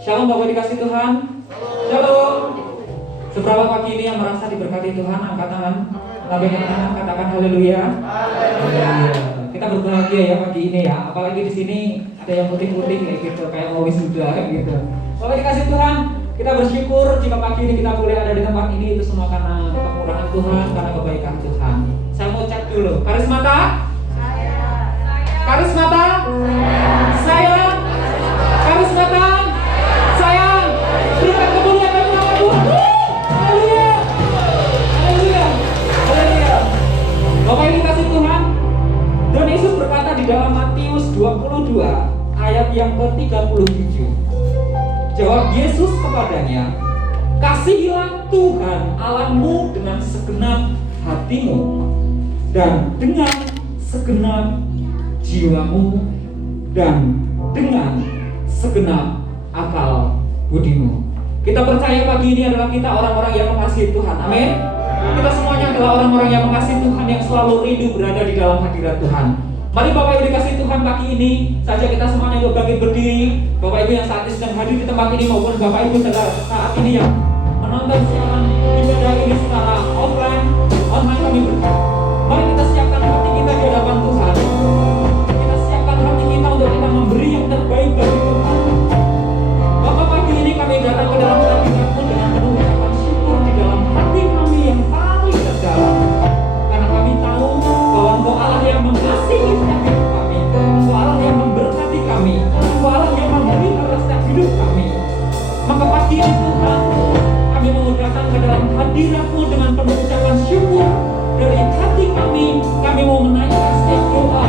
Shalom Bapak dikasih Tuhan. Shalom. Seberapa pagi ini yang merasa diberkati Tuhan, angkat tangan. Lambaikan tangan, katakan haleluya. Kita berbahagia ya pagi ini ya. Apalagi di sini ada yang putih-putih kayak gitu, kayak mau wisuda kayak gitu. Bapak dikasih Tuhan, kita bersyukur jika pagi ini kita boleh ada di tempat ini. Itu semua karena kemurahan Tuhan, karena kebaikan Tuhan. Saya mau cek dulu. Karismata? Karismata? Saya. Karismata? Saya. Berikan kemuliaan bagi nama Tuhan. Haleluya. Haleluya. Haleluya. Bapak Ibu kasih Tuhan. Dan Yesus berkata di dalam Matius 22 ayat yang ke-37. Jawab Yesus kepadanya, kasihilah Tuhan Allahmu dengan segenap hatimu dan dengan segenap jiwamu dan dengan segenap akal budimu. Kita percaya pagi ini adalah kita orang-orang yang mengasihi Tuhan. Amin. Kita semuanya adalah orang-orang yang mengasihi Tuhan, yang selalu rindu berada di dalam hadirat Tuhan. Mari Bapak Ibu dikasih Tuhan pagi ini saja kita semuanya berbagi berdiri. Bapak Ibu yang saat ini sedang hadir di tempat ini maupun Bapak Ibu saat ini yang menonton siaran ibadah ini secara online kami berkata, mari kita siapkan hati kita di hadapan Tuhan. Kita siapkan hati kita untuk kita memberi yang terbaik bagi Tuhan. Bapak pagi ini kami datang ke dalam hadirat-Mu dengan penuh ucapan syukur di dalam hati kami yang paling terdalam. Karena kami tahu bahwa Engkau Allah yang mengasihi setiap hidup kami, Engkau Allah yang memberkati kami, Engkau Allah yang memelihara setiap hidup kami. Maka pagi ini Tuhan, kami mau datang ke dalam hadirat-Mu dengan penuh ucapan syukur. Dari hati kami mau menaikkan setiap doa,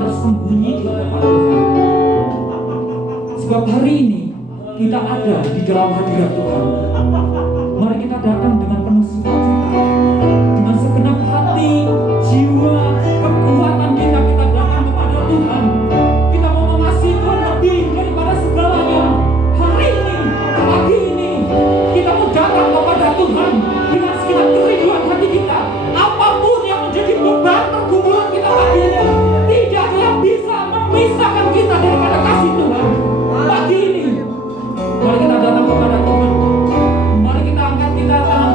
tersembunyi di hadapan Tuhan. Sebab hari ini kita ada di dalam hadirat Tuhan. Mari kita datang dengan penuh sukacita, dengan segenap hati, jiwa, kekuatan kita datang kepada Tuhan. Kita mau mengasihi Tuhan lebih daripada segalanya. Hari ini, pagi ini, kita mau datang kepada Tuhan dengan segenap kerinduan hati kita. Apapun yang menjadi beban pergumulan kita pagi ini, tidak ada yang bisa memisahkan kita daripada kasih Tuhan. Pagi ini, mari kita datang kepada Tuhan. Mari kita angkat tangan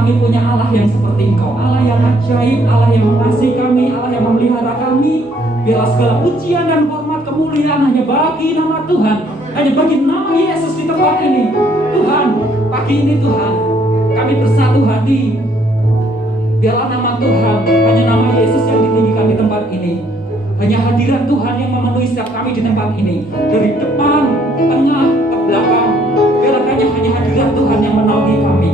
kami punya Allah yang seperti Engkau, Allah yang ajaib, Allah yang mengasihi kami, Allah yang memelihara kami. Biarlah segala pujian dan hormat kemuliaan hanya bagi nama Tuhan, hanya bagi nama Yesus di tempat ini. Tuhan, pagi ini Tuhan, kami bersatu hati. Biarlah nama Tuhan, hanya nama Yesus yang ditinggikan di tempat ini. Hanya hadirat Tuhan yang memenuhi setiap kami di tempat ini. Dari depan, tengah, ke belakang. Biarlah hanya hadirat Tuhan yang menaungi kami.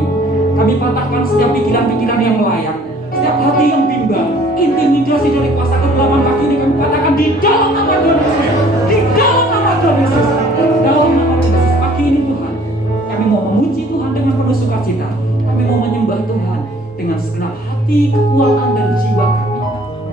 Kami patahkan setiap pikiran-pikiran yang melayang, setiap hati yang bimbang, intimidasi dari kuasa kegelapan pagi ini kami patahkan di dalam nama Tuhan Yesus. Di dalam nama Tuhan Yesus. Dalam nama Tuhan Yesus. Pagi ini Tuhan, kami mau memuji Tuhan dengan penuh sukacita. Kami mau menyembah Tuhan dengan segenap hati, kekuatan dan jiwa kami.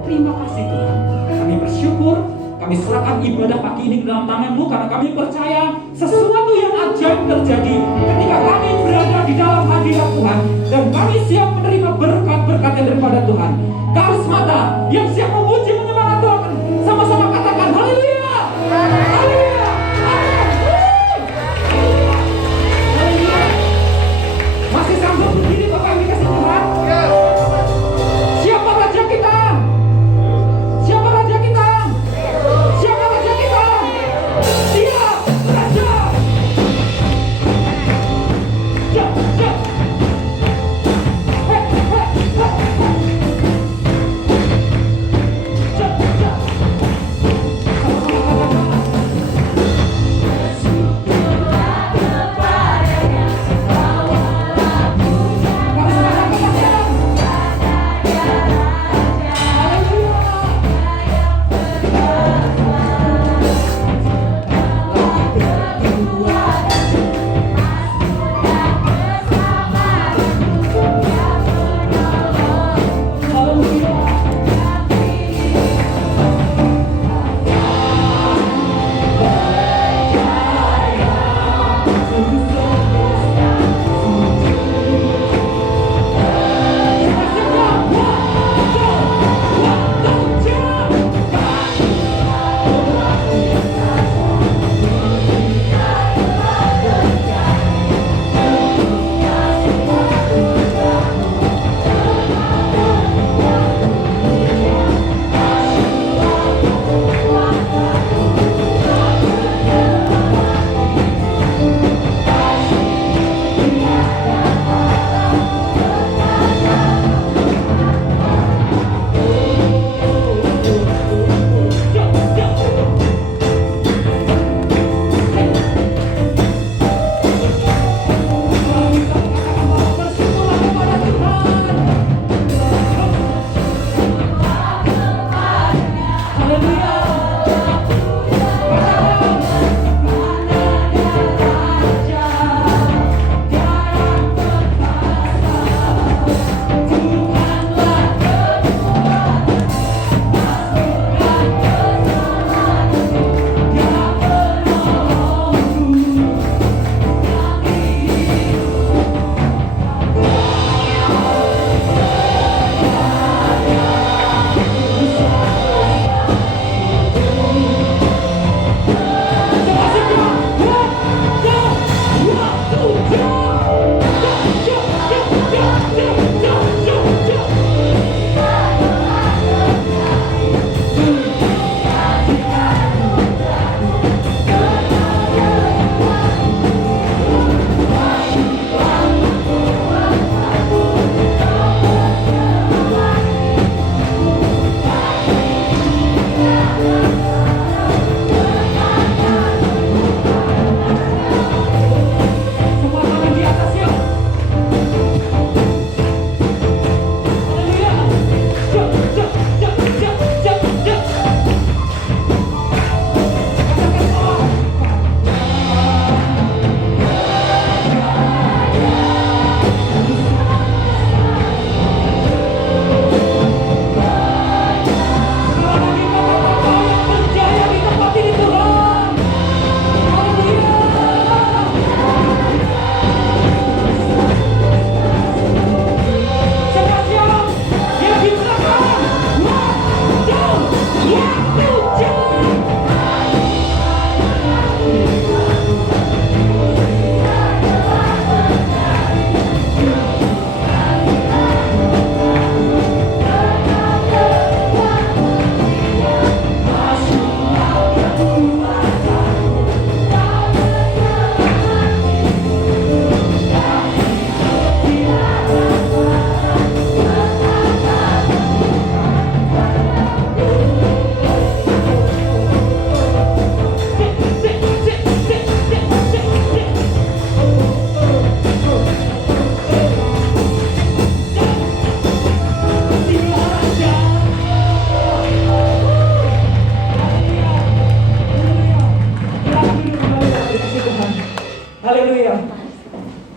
Terima kasih Tuhan. Kami bersyukur. Kami serahkan ibadah pagi ini ke dalam tangan-Mu karena kami percaya sesuatu yang ajaib terjadi ketika kami berada di dalam hadirat Tuhan, dan kami siap menerima berkat-berkat yang daripada Tuhan. Karismata yang siap memuji menyembah Tuhan. Sama-sama katakan haleluya. Haleluya. Amin. Haleluya. Masih sanggup berdiri Bapak yang dikasih Tuhan? Siapa raja kita? Siapa raja kita? Siapa raja kita? Dia raja. Ya, ya. Hei, hei, hei, hei.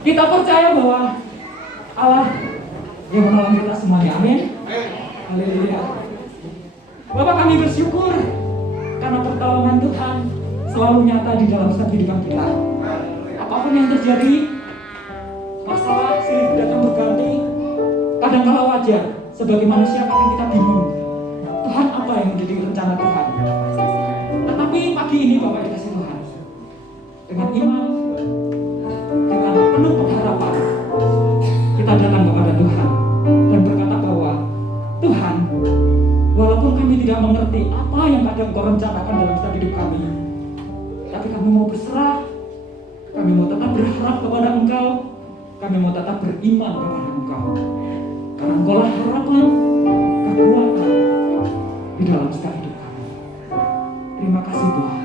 Kita percaya bahwa Allah yang menolong kita semuanya. Amin. Haleluya. Bapak, kami bersyukur karena pertolongan Tuhan selalu nyata di dalam setiap kehidupan kita. Apapun yang terjadi, masalah silih datang berganti. Kadang-kala wajar, sebagai manusia kadang kita bingung. Tuhan, apa yang menjadi rencana Tuhan? Tetapi pagi ini Bapak dikasih Tuhan, dengan iman, dengan penuh pengharapan, kita datang kepada Tuhan dan berkata bahwa Tuhan, walaupun kami tidak mengerti apa yang kadang Kau rencanakan dalam setiap hidup kami, tapi kami mau berserah, kami mau tetap berharap kepada Engkau, kami mau tetap beriman kepada Engkau, karena Engkau lah harapan, kekuatan di dalam setiap hidup kami. Terima kasih Tuhan.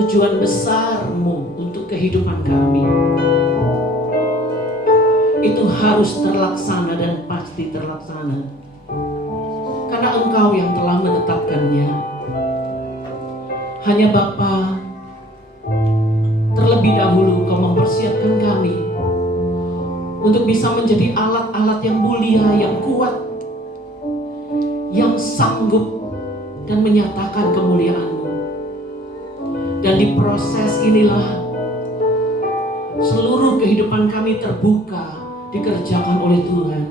tujuan besar-Mu untuk kehidupan kami itu harus terlaksana dan pasti terlaksana, karena Engkau yang telah menetapkannya. Hanya Bapa, terlebih dahulu Engkau mempersiapkan kami untuk bisa menjadi alat-alat yang mulia, yang kuat, yang sanggup dan menyatakan kemuliaan-Mu. Dan di proses inilah seluruh kehidupan kami terbuka, dikerjakan oleh Tuhan.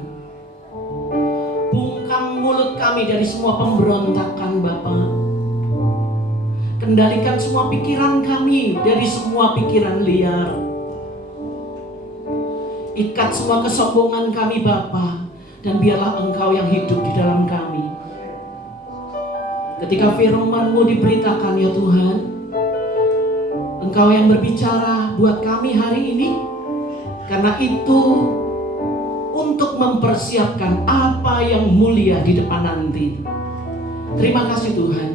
Bungkam mulut kami dari semua pemberontakan Bapa. Kendalikan semua pikiran kami dari semua pikiran liar. Ikat semua kesombongan kami Bapa, dan biarlah Engkau yang hidup di dalam kami. Ketika firman-Mu diberitakan ya Tuhan, Engkau yang berbicara buat kami hari ini, karena itu untuk mempersiapkan apa yang mulia di depan nanti. Terima kasih Tuhan.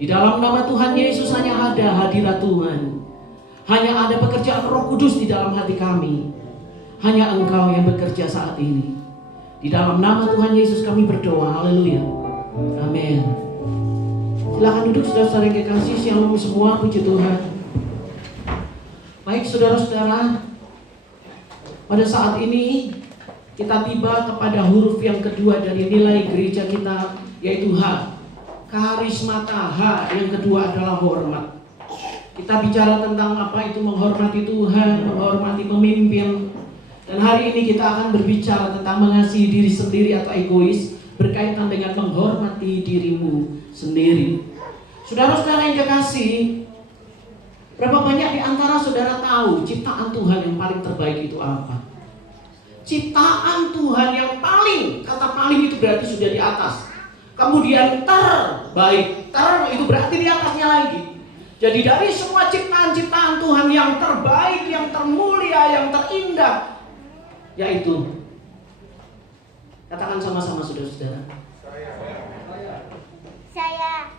Di dalam nama Tuhan Yesus hanya ada hadirat Tuhan. Hanya ada pekerjaan Roh Kudus di dalam hati kami. Hanya Engkau yang bekerja saat ini. Di dalam nama Tuhan Yesus kami berdoa. Haleluya. Amin. Silakan duduk saudara-saudara yang kekasih. Shalom semua, puji Tuhan. Baik saudara-saudara, pada saat ini kita tiba kepada huruf yang kedua dari nilai gereja kita, yaitu H. Karismata. H yang kedua adalah hormat. Kita bicara tentang apa itu menghormati Tuhan, menghormati pemimpin. Dan hari ini kita akan berbicara tentang mengasihi diri sendiri atau egois, berkaitan dengan menghormati dirimu sendiri. Saudara-saudara yang kekasih, berapa banyak di antara saudara tahu ciptaan Tuhan yang paling terbaik itu apa? Ciptaan Tuhan yang paling, kata paling itu berarti sudah di atas. Kemudian terbaik, itu berarti di atasnya lagi. Jadi dari semua ciptaan-ciptaan Tuhan yang terbaik, yang termulia, yang terindah, yaitu, katakan sama-sama saudara-saudara. Saya.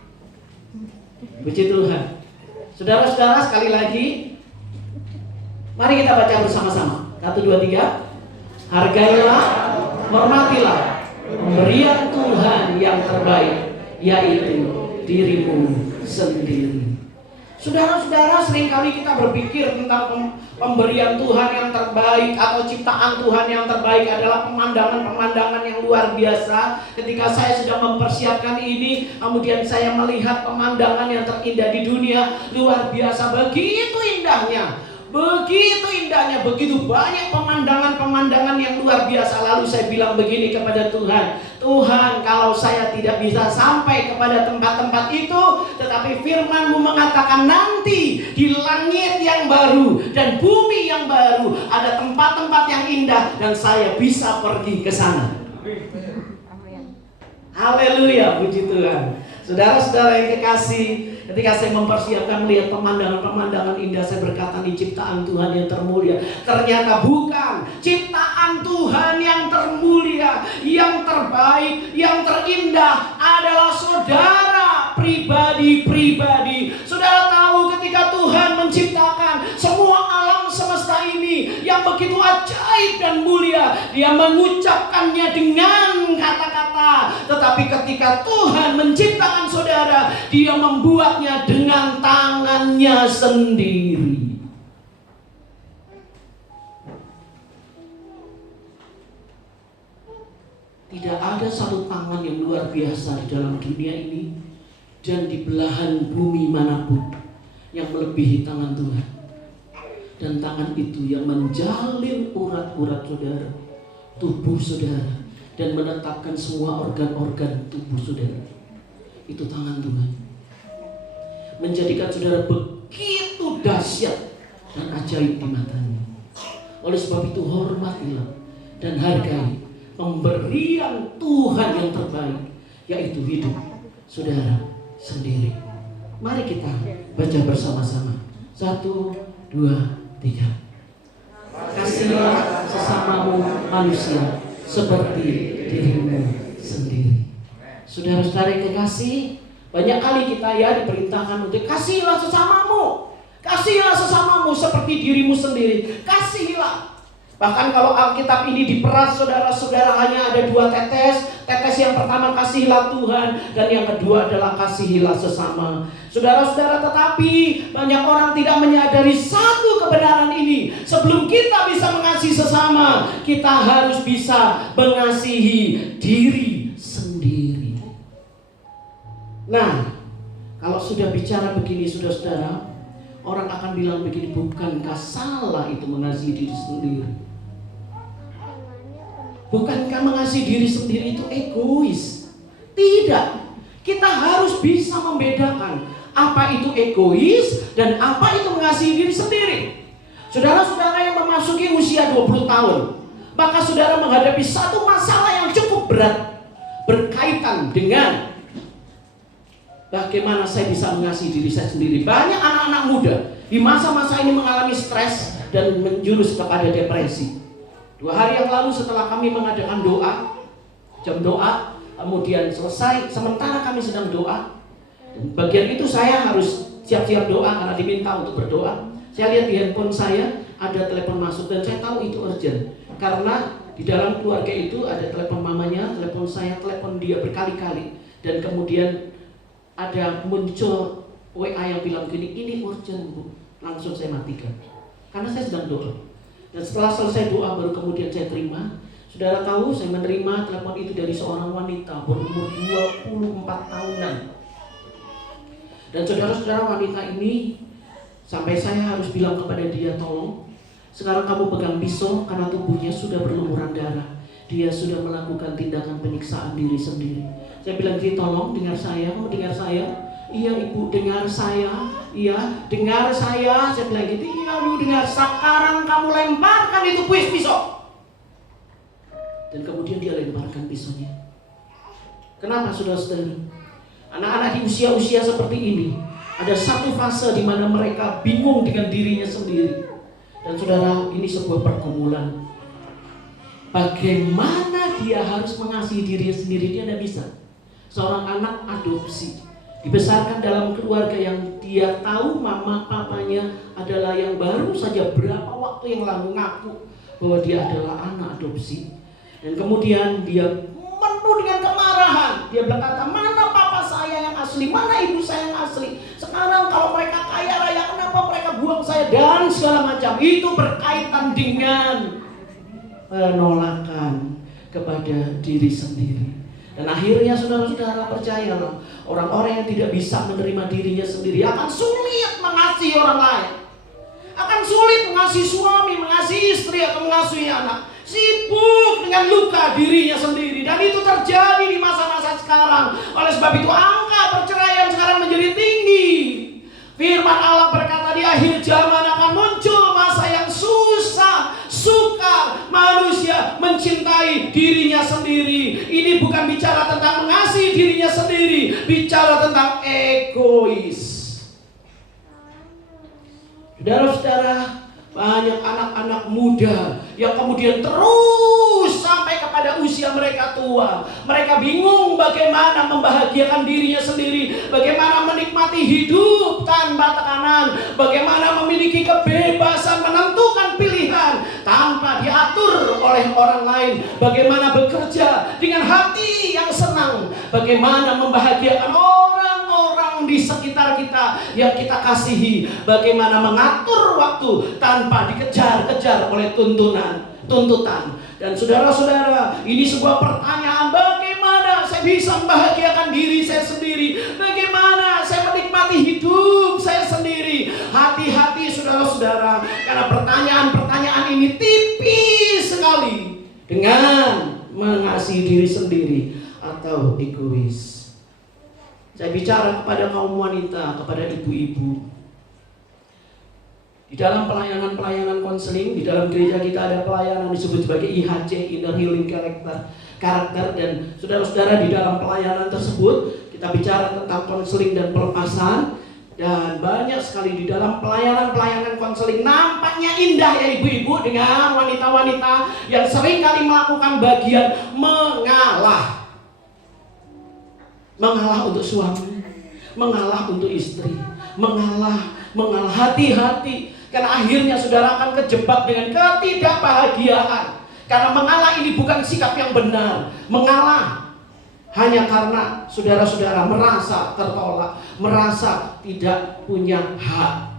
Puji Tuhan. Saudara-saudara sekali lagi, mari kita baca bersama-sama. 1, 2, 3. Hargailah, hormatilah pemberian Tuhan yang terbaik, yaitu dirimu sendiri. Saudara-saudara, seringkali kita berpikir tentang pemberian Tuhan yang terbaik atau ciptaan Tuhan yang terbaik adalah pemandangan-pemandangan yang luar biasa. Ketika saya sudah mempersiapkan ini, kemudian saya melihat pemandangan yang terindah di dunia, luar biasa, begitu indahnya. Begitu banyak pemandangan-pemandangan yang luar biasa. Lalu saya bilang begini kepada Tuhan, Tuhan, kalau saya tidak bisa sampai kepada tempat-tempat itu, tetapi firman-Mu mengatakan nanti di langit yang baru dan bumi yang baru ada tempat-tempat yang indah, dan saya bisa pergi ke sana. Haleluya, puji Tuhan. Saudara-saudara yang kekasih, ketika saya mempersiapkan melihat pemandangan-pemandangan indah, saya berkata, ini ciptaan Tuhan yang termulia. Ternyata bukan. Ciptaan Tuhan yang termulia, yang terbaik, yang terindah adalah saudara pribadi-pribadi. Saudara tahu ketika Tuhan menciptakan semua alam semesta ini yang begitu ajaib dan mulia, Dia mengucapkannya dengan kata-kata. Tetapi ketika Tuhan menciptakan saudara, Dia membuatnya dengan tangannya sendiri. Tidak ada satu tangan yang luar biasa di dalam dunia ini dan di belahan bumi manapun yang melebihi tangan Tuhan. Dan tangan itu yang menjalin urat-urat saudara, tubuh saudara, dan menetapkan semua organ-organ tubuh saudara. Itu tangan Tuhan. Menjadikan saudara begitu dahsyat dan ajaib di matanya. Oleh sebab itu hormatilah dan hargai pemberian Tuhan yang terbaik, yaitu hidup saudara sendiri. Mari kita baca bersama-sama. 1, 2, 3. Kasihilah sesamamu manusia seperti dirimu sendiri. Saudara-saudara yang kekasih, Banyak kali kita ya diperintahkan untuk kasihilah sesamamu. Kasihilah sesamamu seperti dirimu sendiri. Kasihilah. Bahkan kalau Alkitab ini diperas, saudara-saudara, hanya ada 2 tetes. Tetes yang pertama kasihilah Tuhan, dan yang kedua adalah kasihilah sesama. Saudara-saudara, tetapi banyak orang tidak menyadari satu kebenaran ini. Sebelum kita bisa mengasihi sesama, kita harus bisa mengasihi diri sendiri. Nah, kalau sudah bicara begini, saudara-saudara, orang akan bilang begini, bukankah salah itu mengasihi diri sendiri? Bukankah mengasihi diri sendiri itu egois? Tidak. Kita harus bisa membedakan apa itu egois dan apa itu mengasihi diri sendiri. Saudara-saudara yang memasuki usia 20 tahun, maka saudara menghadapi satu masalah yang cukup berat berkaitan dengan bagaimana saya bisa mengasihi diri saya sendiri. Banyak anak-anak muda di masa-masa ini mengalami stres dan menjurus kepada depresi. 2 hari yang lalu setelah kami mengadakan doa, jam doa, kemudian selesai, sementara kami sedang doa, dan bagian itu saya harus siap-siap doa karena diminta untuk berdoa. Saya lihat di handphone saya ada telepon masuk dan saya tahu itu urgent, karena di dalam keluarga itu ada telepon mamanya, telepon saya, telepon dia berkali-kali, dan kemudian ada muncul WA yang bilang gini, ini urgent Bu. Langsung saya matikan karena saya sedang doa. Dan setelah selesai doa baru kemudian saya terima. Saudara tahu, saya menerima telepon itu dari seorang wanita berumur 24 tahunan. Dan saudara-saudara, wanita ini sampai saya harus bilang kepada dia, tolong sekarang kamu pegang pisau karena tubuhnya sudah berlumuran darah. Dia sudah melakukan tindakan penyiksaan diri sendiri. Saya bilang, dia tolong dengar saya, kamu dengar saya? Iya Ibu, dengar saya. Iya, dengar saya. Saya bilang gitu, iya Bu, dengar. Sekarang kamu lemparkan itu pisau. Dan kemudian dia lemparkan pisaunya. Kenapa saudara-saudara? Anak-anak di usia-usia seperti ini, ada satu fase di mana mereka bingung dengan dirinya sendiri. Dan saudara, ini sebuah pergumulan. Bagaimana dia harus mengasihi dirinya sendiri, dia tidak bisa. Seorang anak adopsi dibesarkan dalam keluarga yang dia tahu mama papanya adalah yang baru saja berapa waktu yang lalu ngaku bahwa dia adalah anak adopsi. Dan kemudian dia penuh dengan kemarahan. Dia berkata, mana papa saya yang asli, mana ibu saya yang asli. Sekarang kalau mereka kaya raya, kenapa mereka buang saya, dan segala macam. Itu berkaitan dengan penolakan kepada diri sendiri. Dan akhirnya saudara-saudara, percayalah, orang-orang yang tidak bisa menerima dirinya sendiri akan sulit mengasihi orang lain. Akan sulit mengasihi suami, mengasihi istri, atau mengasihi anak. Sibuk dengan luka dirinya sendiri. Dan itu terjadi di masa-masa sekarang. Oleh sebab itu angka perceraian sekarang menjadi tinggi. Firman Allah berkata, di akhir zaman akan muncul masa yang susah, sukar manusia mencintai dirinya sendiri. Ini bukan bicara tentang mengasihi dirinya sendiri, bicara tentang egois. Saudara-saudara, banyak anak-anak muda yang kemudian terus sampai kepada usia mereka tua. Mereka bingung bagaimana membahagiakan dirinya sendiri, bagaimana menikmati hidup tanpa tekanan, bagaimana memiliki kebebasan menentukan pilihan tanpa diatur oleh orang lain, bagaimana bekerja dengan hati yang senang, bagaimana membahagiakan orang-orang di sekitar kita yang kita kasihi, bagaimana mengatur waktu tanpa dikejar-kejar oleh tuntutan. Dan saudara-saudara, ini sebuah pertanyaan, bagaimana saya bisa membahagiakan diri saya sendiri, bagaimana saya menikmati hidup saya sendiri. Hati-hati saudara-saudara, karena pertanyaan-pertanyaan ini tipis sekali dengan mengasihi diri sendiri atau egois. Saya bicara kepada kaum wanita, kepada ibu-ibu. Di dalam pelayanan-pelayanan konseling, di dalam gereja kita ada pelayanan disebut sebagai IHC, Inner Healing Karakter. Dan saudara-saudara, di dalam pelayanan tersebut kita bicara tentang konseling dan pelepasan. Dan banyak sekali di dalam pelayanan-pelayanan konseling nampaknya indah ya ibu-ibu, dengan wanita-wanita yang seringkali melakukan bagian mengalah untuk suami, mengalah untuk istri, mengalah, hati-hati. Karena akhirnya saudara akan kejebak dengan ketidakbahagiaan. Karena mengalah ini bukan sikap yang benar. Mengalah hanya karena saudara-saudara merasa tertolak, merasa tidak punya hak.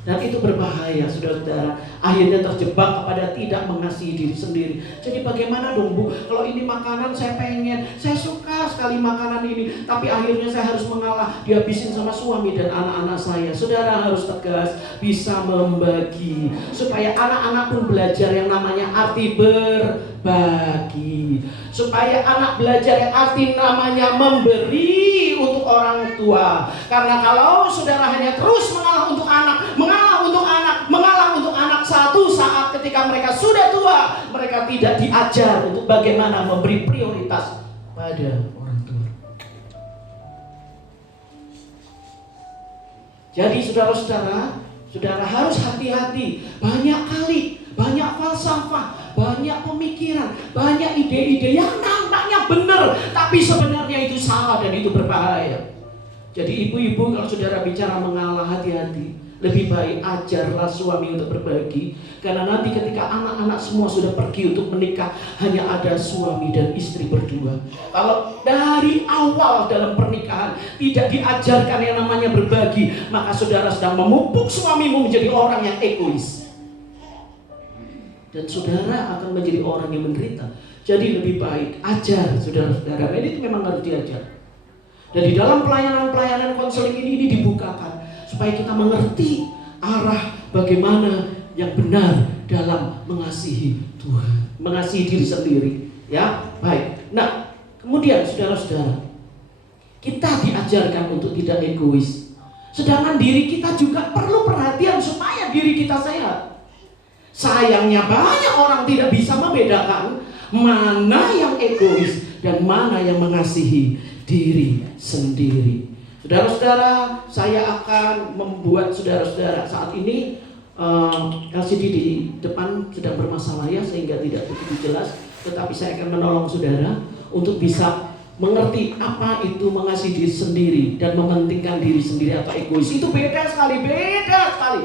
Dan itu berbahaya, saudara-saudara. Akhirnya terjebak kepada tidak mengasihi diri sendiri. Jadi bagaimana dong, Bu? Kalau ini makanan saya pengen, saya suka sekali makanan ini, tapi akhirnya saya harus mengalah, dihabisin sama suami dan anak-anak saya. Saudara harus tegas, bisa membagi, supaya anak-anak pun belajar yang namanya arti berbagi. Supaya anak belajar yang arti namanya memberi untuk orang tua. Karena kalau saudara hanya terus mengalah untuk anak, mengalah untuk anak, satu saat ketika mereka sudah tua, mereka tidak diajar untuk bagaimana memberi prioritas pada orang tua. Jadi saudara-saudara, saudara harus hati-hati. Banyak kali, banyak falsafah, banyak pemikiran, banyak ide-ide yang nampaknya benar, tapi sebenarnya itu salah dan itu berbahaya. Jadi ibu-ibu, kalau saudara bicara mengalah, hati-hati. Lebih baik ajarlah suami untuk berbagi. Karena nanti ketika anak-anak semua sudah pergi untuk menikah, hanya ada suami dan istri berdua. Kalau dari awal dalam pernikahan tidak diajarkan yang namanya berbagi, maka saudara sedang memupuk suamimu menjadi orang yang egois. Dan saudara akan menjadi orang yang menderita. Jadi lebih baik ajar saudara-saudara. Ini memang harus diajar. Dan di dalam pelayanan konseling ini dibukakan supaya kita mengerti arah bagaimana yang benar dalam mengasihi Tuhan, mengasihi diri sendiri. Ya, baik. Nah, kemudian saudara-saudara, kita diajarkan untuk tidak egois. Sedangkan diri kita juga perlu perhatian supaya diri kita sehat. Sayangnya banyak orang tidak bisa membedakan mana yang egois dan mana yang mengasihi diri sendiri. Saudara-saudara, saya akan membuat saudara-saudara saat ini LCD di depan sedang bermasalah ya, sehingga tidak begitu jelas. Tetapi saya akan menolong saudara untuk bisa mengerti apa itu mengasihi diri sendiri dan mementingkan diri sendiri atau egois. Itu beda sekali, beda sekali.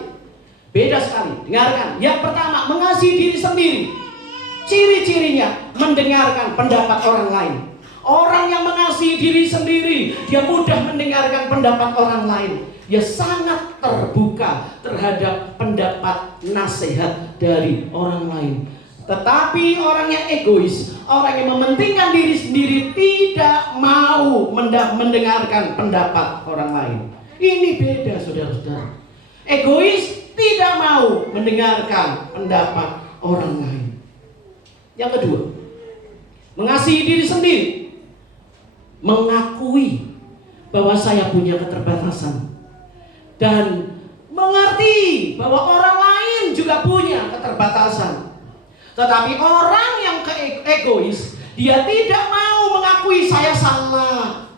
Dengarkan. Yang pertama, mengasihi diri sendiri. Ciri-cirinya mendengarkan pendapat orang lain. Orang yang mengasihi diri sendiri, dia mudah mendengarkan pendapat orang lain. Dia sangat terbuka terhadap pendapat nasihat dari orang lain. Tetapi orang yang egois, orang yang mementingkan diri sendiri, tidak mau mendengarkan pendapat orang lain. Ini beda, saudara-saudara. Egois tidak mau mendengarkan pendapat orang lain. Yang kedua, mengasihi diri sendiri, mengakui bahwa saya punya keterbatasan dan mengerti bahwa orang lain juga punya keterbatasan. Tetapi orang yang egois, dia tidak mau mengakui saya salah.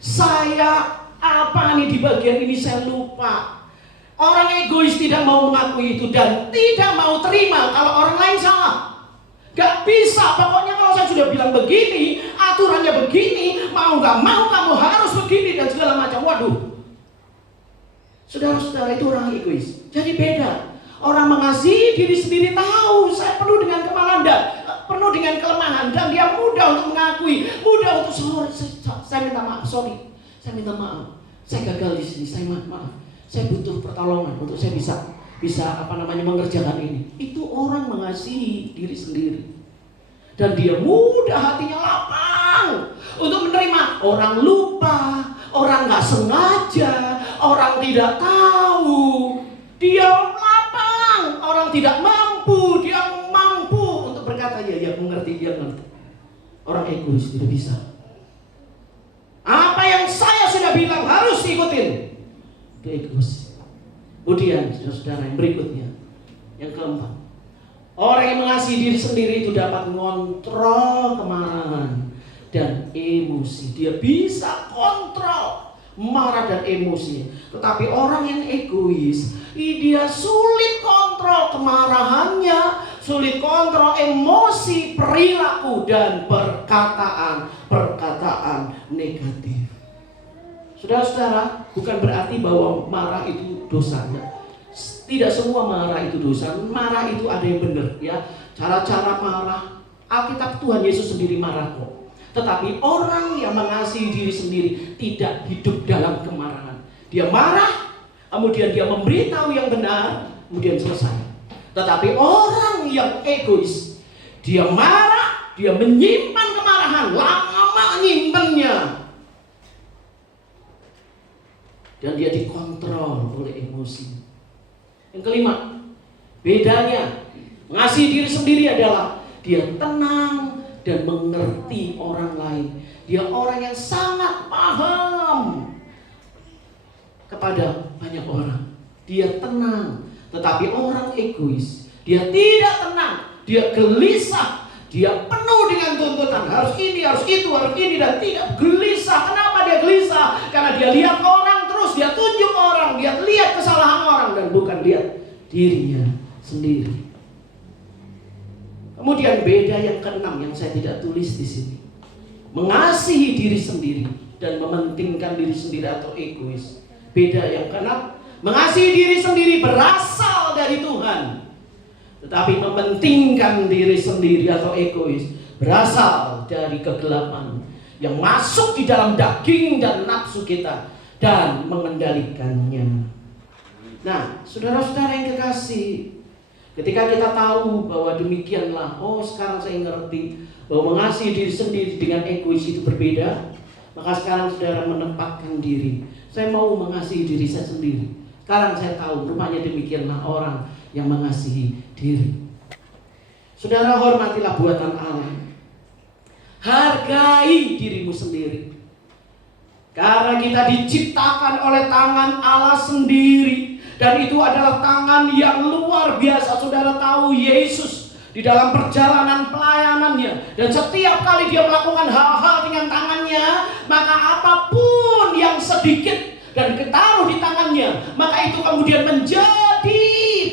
Saya apa nih di bagian ini saya lupa. Orang egois tidak mau mengakui itu dan tidak mau terima kalau orang lain salah. Gak bisa, pokoknya kalau saya sudah bilang begini, aturannya begini, mau gak mau kamu harus begini dan segala macam. Waduh, saudara-saudara, itu orang egois. Jadi beda. Orang mengasihi diri sendiri tahu saya penuh dengan kemalangan dan penuh dengan kelemahan, dan dia mudah untuk mengakui, mudah untuk saya minta maaf, saya minta maaf, saya gagal di sini, saya maaf, saya butuh pertolongan untuk saya bisa mengerjakan ini. Itu orang mengasihi diri sendiri. Dan dia mudah, hatinya lapang untuk menerima orang lupa, orang gak sengaja, orang tidak tahu. Dia lapang, orang tidak mampu, dia mampu untuk berkata ya mengerti, dia mengerti. Orang egois tidak bisa. Apa yang saya sudah bilang harus diikutin. Itu egois. Kemudian saudara-saudara, yang berikutnya, yang keempat, orang yang mengasihi diri sendiri itu dapat mengontrol kemarahan dan emosi. Dia bisa kontrol marah dan emosi. Tetapi orang yang egois, dia sulit kontrol kemarahannya, sulit kontrol emosi, perilaku dan perkataan negatif. Saudara-saudara, bukan berarti bahwa marah itu dosa. Tidak semua marah itu dosa. Marah itu ada yang benar, ya. Cara-cara marah, Alkitab Tuhan Yesus sendiri marah kok. Tetapi orang yang mengasihi diri sendiri tidak hidup dalam kemarahan. Dia marah, kemudian dia memberitahu yang benar, kemudian selesai. Tetapi orang yang egois, dia marah, dia menyimpan kemarahan, lama nyimpannya. Dan dia dikontrol oleh emosi. Yang kelima, bedanya mengasihi diri sendiri adalah dia tenang dan mengerti orang lain. Dia orang yang sangat paham kepada banyak orang. Dia tenang. Tetapi orang egois, dia tidak tenang, dia gelisah, dia penuh dengan tuntutan, harus ini, harus itu, harus ini, dan tidak gelisah. Kenapa dia gelisah? Karena dia lihat orang terus, dia tunjuk orang, dia lihat kesalahan orang, dan bukan lihat dirinya sendiri. Kemudian beda yang keenam yang saya tidak tulis di sini. Mengasihi diri sendiri dan mementingkan diri sendiri atau egois. Beda yang keenam. Mengasihi diri sendiri berasal dari Tuhan. Tetapi mementingkan diri sendiri atau egois berasal dari kegelapan yang masuk di dalam daging dan nafsu kita dan mengendalikannya. Nah, saudara-saudara yang kekasih, ketika kita tahu bahwa demikianlah, oh sekarang saya ngerti bahwa mengasihi diri sendiri dengan egois itu berbeda, maka sekarang saudara menempatkan diri. Saya mau mengasihi diri saya sendiri. Sekarang saya tahu, rupanya demikianlah orang yang mengasihi diri. Saudara, hormatilah buatan Allah. Hargai dirimu sendiri. Karena kita diciptakan oleh tangan Allah sendiri. Dan itu adalah tangan yang luar biasa. Saudara tahu Yesus di dalam perjalanan pelayanannya, dan setiap kali dia melakukan hal-hal dengan tangannya, maka apapun yang sedikit dan ditaruh di tangannya, maka itu kemudian menjadi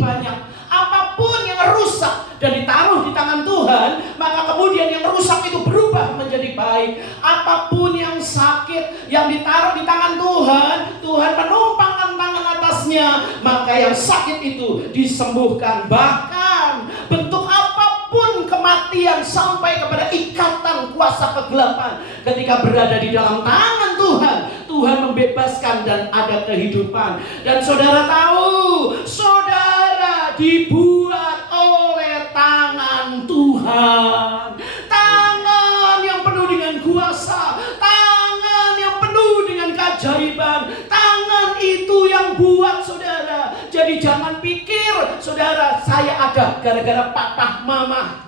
banyak. Apapun yang rusak dan ditaruh di tangan Tuhan, maka kemudian yang rusak itu berubah menjadi baik. Apapun yang sakit yang ditaruh di tangan Tuhan, Tuhan menumpangkan tangan atasnya, maka yang sakit itu disembuhkan. Bahkan bentuk apapun kematian sampai kepada ikatan kuasa kegelapan, ketika berada di dalam tangan Tuhan, Tuhan membebaskan dan ada kehidupan. Dan saudara tahu, saudara dibuat oleh tangan Tuhan. Tangan yang penuh dengan kuasa, tangan yang penuh dengan keajaiban. Tangan itu yang buat saudara. Jadi jangan pikir saudara, saya ada gara-gara papa mama.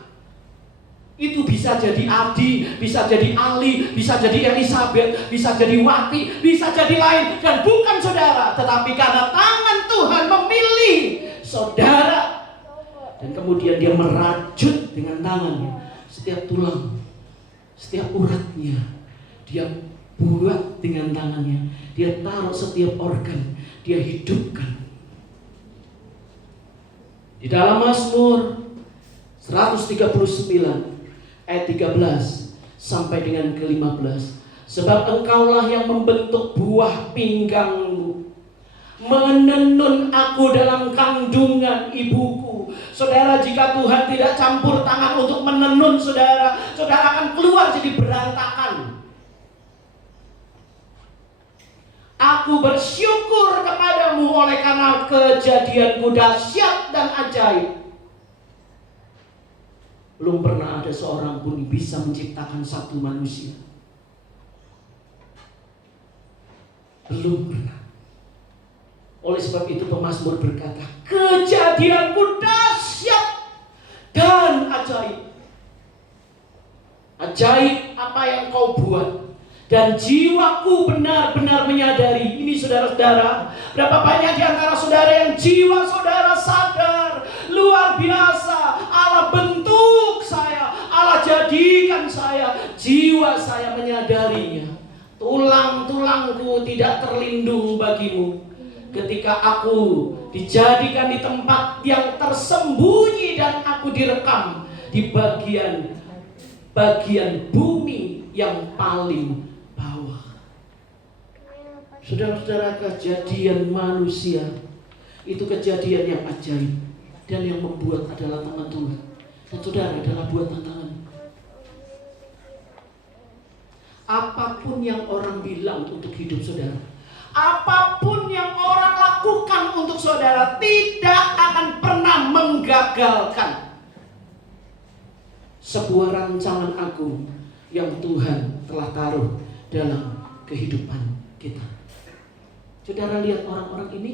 Itu bisa jadi Adi, bisa jadi Ali, bisa jadi Elizabeth, bisa jadi Wati, bisa jadi lain. Dan bukan saudara, tetapi karena tangan Tuhan memilih saudara. Dan kemudian dia merajut dengan tangannya setiap tulang, setiap uratnya. Dia buat dengan tangannya. Dia taruh setiap organ, dia hidupkan. Di dalam Mazmur 139 ayat 13 sampai dengan ke-15. Sebab engkaulah yang membentuk buah pinggangku, menenun aku dalam kandungan ibuku. Saudara, jika Tuhan tidak campur tangan untuk menenun saudara, saudara akan keluar jadi berantakan. Aku bersyukur kepadamu oleh karena kejadianmu dahsyat dan ajaib. Belum pernah ada seorang pun bisa menciptakan satu manusia. Belum pernah. Oleh sebab itu pemazmur berkata, kejadianmu dahsyat dan ajaib. Ajaib apa yang kau buat. Dan jiwaku benar-benar menyadari. Ini saudara-saudara, berapa banyak di antara saudara yang jiwa saudara sadar, luar biasa, Allah bentuk saya, Allah jadikan saya, jiwa saya menyadarinya. Tulang-tulangku tidak terlindung bagimu. Ketika aku dijadikan di tempat yang tersembunyi dan aku direkam di bagian bumi yang paling bawah. Saudara-saudara, kejadian manusia itu kejadian yang ajaib dan yang membuat adalah tangan Tuhan. Dan saudara adalah buatan tangan. Apapun yang orang bilang untuk hidup saudara, apapun yang orang lakukan untuk saudara, tidak akan pernah menggagalkan sebuah rancangan agung yang Tuhan telah taruh dalam kehidupan kita. Saudara lihat orang-orang ini.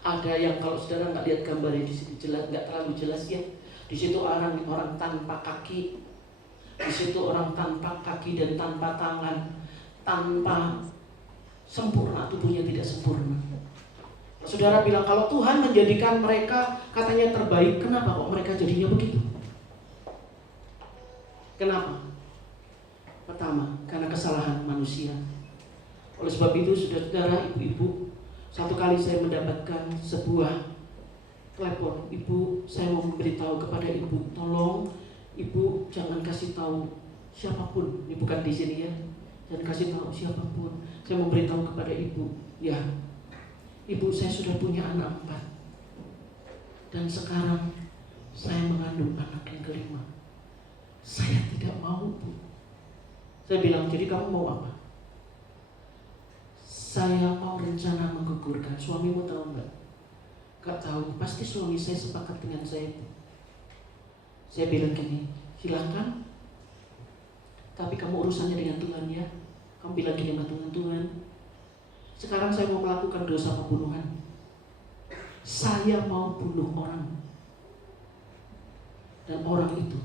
Ada yang kalau saudara nggak lihat gambarnya di situ jelas, nggak terlalu jelas ya. Di situ orang tanpa kaki, di situ orang tanpa kaki dan tanpa tangan, tanpa sempurna, tubuhnya tidak sempurna. Saudara bilang kalau Tuhan menjadikan mereka katanya terbaik, kenapa kok mereka jadinya begitu? Kenapa? Pertama, karena kesalahan manusia. Oleh sebab itu, saudara-saudara, ibu-ibu, satu kali saya mendapatkan sebuah telepon, ibu, saya mau memberitahu kepada ibu, tolong ibu jangan kasih tahu siapapun, ini bukan di sini ya, jangan kasih tahu siapapun. Saya memberitahu kepada ibu, ya, ibu, saya sudah punya anak 4 dan sekarang saya mengandung anak yang kelima. Saya tidak mau, Bu. Saya bilang, jadi kamu mau apa? Saya mau rencana menggugurkan. Suamimu tahu nggak? Gak tahu. Pasti suami saya sepakat dengan saya. Saya bilang gini, silakan. Tapi kamu urusannya dengan Tuhan ya. Kamu bilang gini sama Tuhan, Tuhan, sekarang saya mau melakukan dosa pembunuhan. Saya mau bunuh orang. Dan orang itu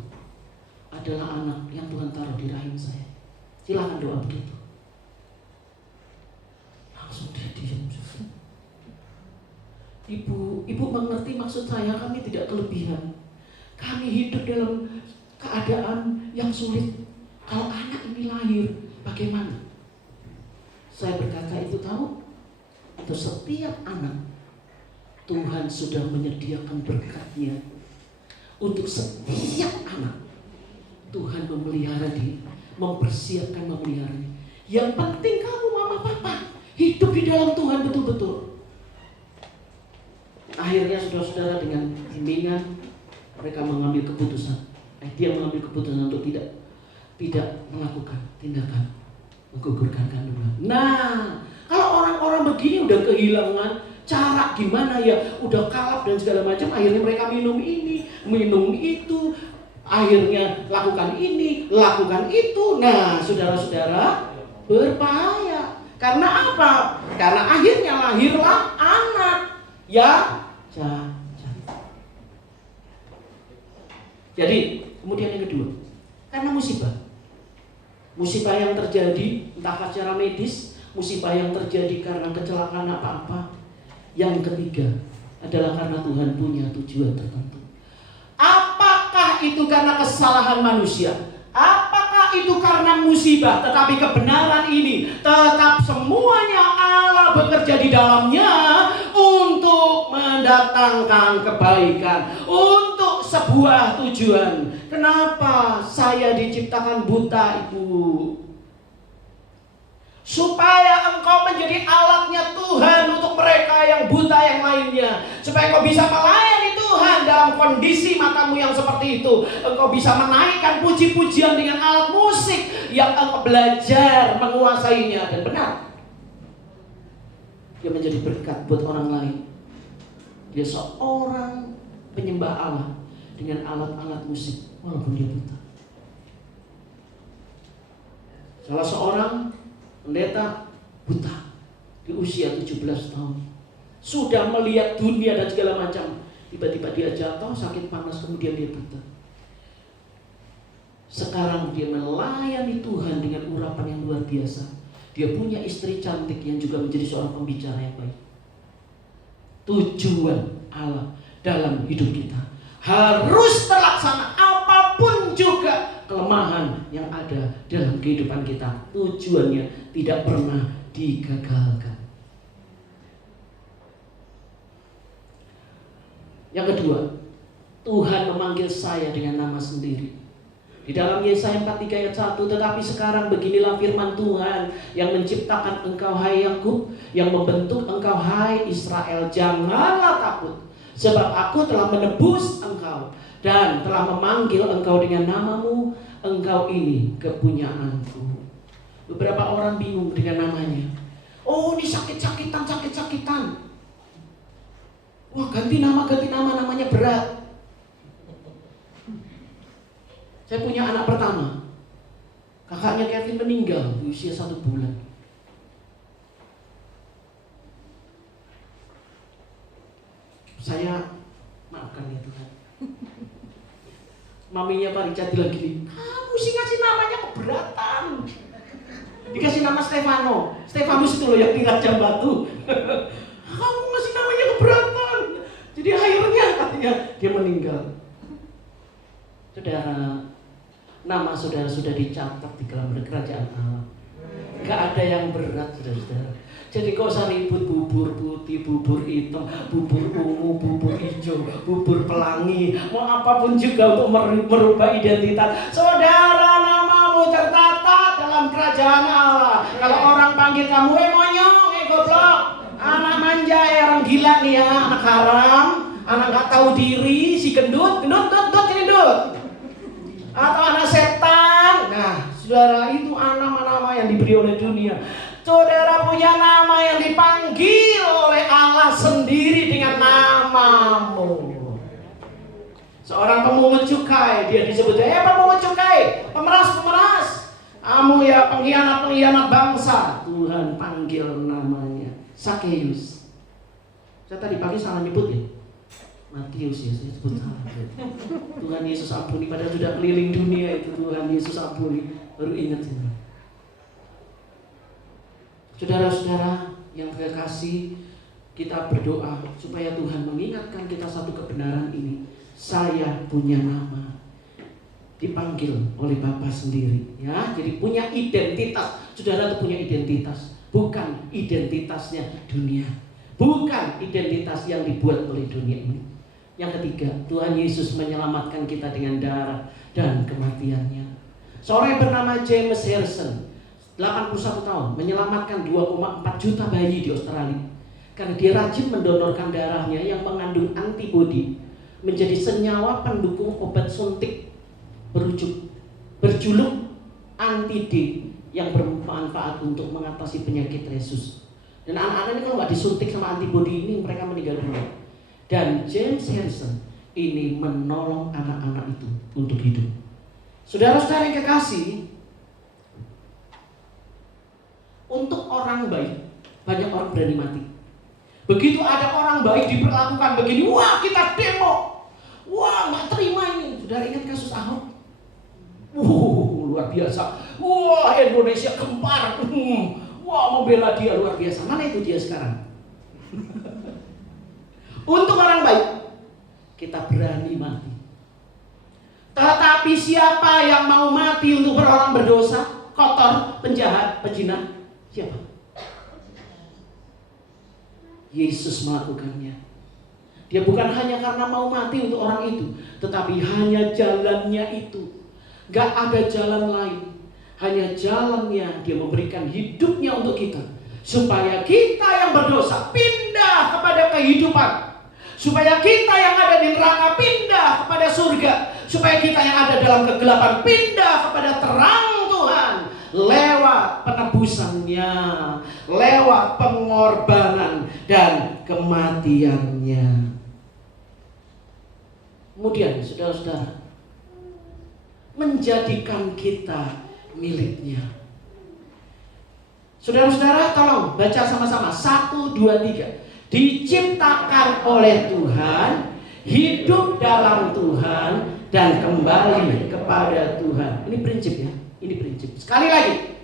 adalah anak yang Tuhan taruh di rahim saya. Silakan doa begitu. Langsung dia diam. Ibu mengerti maksud saya, kami tidak kelebihan. Kami hidup dalam keadaan yang sulit. Kalau anak ini lahir, bagaimana? Saya berkata itu tahu, untuk setiap anak Tuhan sudah menyediakan berkatnya. Untuk setiap anak Tuhan memelihara dia, mempersiapkan memeliharanya. Yang penting kamu mama papa hidup di dalam Tuhan betul-betul. Akhirnya saudara-saudara dengan bimbingan mereka mengambil keputusan. Dia mengambil keputusan untuk tidak melakukan tindakan menggugurkan kandungan. Nah, kalau orang-orang begini udah kehilangan cara gimana ya, udah kalap dan segala macam, akhirnya mereka minum ini, minum itu, akhirnya lakukan ini, lakukan itu. Nah, saudara-saudara, berbahaya. Karena apa? Karena akhirnya lahirlah anak yang jahat. Jadi, kemudian yang kedua, karena musibah. Musibah yang terjadi entah secara medis, musibah yang terjadi karena kecelakaan apa-apa. Yang ketiga adalah karena Tuhan punya tujuan tertentu. Apakah itu karena kesalahan manusia? Apakah itu karena musibah? Tetapi kebenaran ini tetap semuanya Allah bekerja di dalamnya untuk mendatangkan kebaikan, untuk sebuah tujuan. Kenapa saya diciptakan buta, Ibu? Supaya engkau menjadi alatnya Tuhan untuk mereka yang buta yang lainnya. Supaya engkau bisa melayani Tuhan dalam kondisi matamu yang seperti itu. Engkau bisa menaikkan puji-pujian dengan alat musik yang engkau belajar menguasainya. Dan benar, dia menjadi berkat buat orang lain. Dia seorang penyembah Allah dengan alat-alat musik walaupun dia buta. Salah seorang pendeta buta di usia 17 tahun, sudah melihat dunia dan segala macam. Tiba-tiba dia jatuh, sakit panas, kemudian dia buta. Sekarang dia melayani Tuhan dengan urapan yang luar biasa. Dia punya istri cantik yang juga menjadi seorang pembicara yang baik. Tujuan Allah dalam hidup kita harus terlaksana, apapun juga kelemahan yang ada dalam kehidupan kita. Tujuannya tidak pernah digagalkan. Yang kedua, Tuhan memanggil saya dengan nama sendiri. Di dalam Yesaya 43 ayat 1, tetapi sekarang beginilah firman Tuhan yang menciptakan engkau hai Yakub, yang membentuk engkau hai Israel. Janganlah takut, sebab aku telah menebus engkau dan telah memanggil engkau dengan namamu. Engkau ini kepunyaanku. Beberapa orang bingung dengan namanya. Oh, ini sakit-sakitan. Wah, ganti nama, namanya berat. Saya punya anak pertama. Kakaknya Kevin meninggal di usia 1 bulan. Saya maafkan ya Tuhan. Maminya Pak Richard bilang gini, kamu sih ngasih namanya keberatan. Dikasih nama Stefano. Stefanus itu loh yang tinggal jam batu. Kamu ngasih namanya keberatan. Jadi akhirnya katanya dia meninggal. Saudara, nama saudara sudah dicatat di dalam kerajaan Allah. Gak ada yang berat, saudara-saudara. Jadi kau usah ribut bubur putih, bubur hitam, bubur ungu, bubur hijau, bubur pelangi, mau apapun juga untuk merubah identitas. Saudara, namamu tercatat dalam kerajaan Allah. Kalau orang panggil kamu, monyong, goblok, anak manja, orang gila nih ya, anak haram, anak gak tahu diri, si gendut, atau anak setan. Nah, saudara, itu nama-nama yang diberi oleh dunia. Saudara punya nama yang dipanggil oleh Allah sendiri dengan namamu. Seorang pemungut cukai, dia disebut pemungut cukai, pemeras. Kamu ya pengkhianat bangsa. Tuhan panggil namanya Sakeus. Saya tadi pagi salah nyebut ya, Matius ya, saya sebut salah. Tuhan Yesus ampuni, padahal sudah keliling dunia itu. Tuhan Yesus ampuni, baru ingat ini. Saudara-saudara yang kekasih, kita berdoa supaya Tuhan mengingatkan kita satu kebenaran ini. Saya punya nama, dipanggil oleh Bapa sendiri, ya. Jadi punya identitas. Saudara itu punya identitas, bukan identitasnya dunia, bukan identitas yang dibuat oleh dunia ini. Yang ketiga, Tuhan Yesus menyelamatkan kita dengan darah dan kematiannya. Seorang yang bernama James Harrison, 81 tahun, menyelamatkan 2,4 juta bayi di Australia karena dia rajin mendonorkan darahnya yang mengandung antibodi menjadi senyawa pendukung obat suntik berjuluk anti-D yang bermanfaat untuk mengatasi penyakit resus. Dan anak-anak ini kalau nggak disuntik sama antibodi ini, mereka meninggal dunia. Dan James Harrison ini menolong anak-anak itu untuk hidup. Saudara-saudara yang kekasih, untuk orang baik, banyak orang berani mati. Begitu ada orang baik diperlakukan begini, wah kita demo, wah nggak terima ini. Saudara ingat kasus Ahok? Luar biasa. Wah Indonesia gempar. Wah membela dia luar biasa. Mana itu dia sekarang? Untuk orang baik, kita berani mati. Tetapi siapa yang mau mati untuk orang berdosa, kotor, penjahat, pezina? Siapa? Yesus melakukannya. Dia bukan hanya karena mau mati untuk orang itu, tetapi hanya jalannya itu. Gak ada jalan lain. Hanya jalannya dia memberikan hidupnya untuk kita, supaya kita yang berdosa pindah kepada kehidupan, supaya kita yang ada di neraka pindah kepada surga, supaya kita yang ada dalam kegelapan pindah kepada terang Tuhan. Lewat penebusannya, lewat pengorbanan dan kematiannya. Kemudian saudara-saudara, menjadikan kita miliknya. Saudara-saudara tolong baca sama-sama 1, 2, 3. Diciptakan oleh Tuhan, hidup dalam Tuhan, dan kembali kepada Tuhan. Ini prinsip ya. Ini prinsip. Sekali lagi,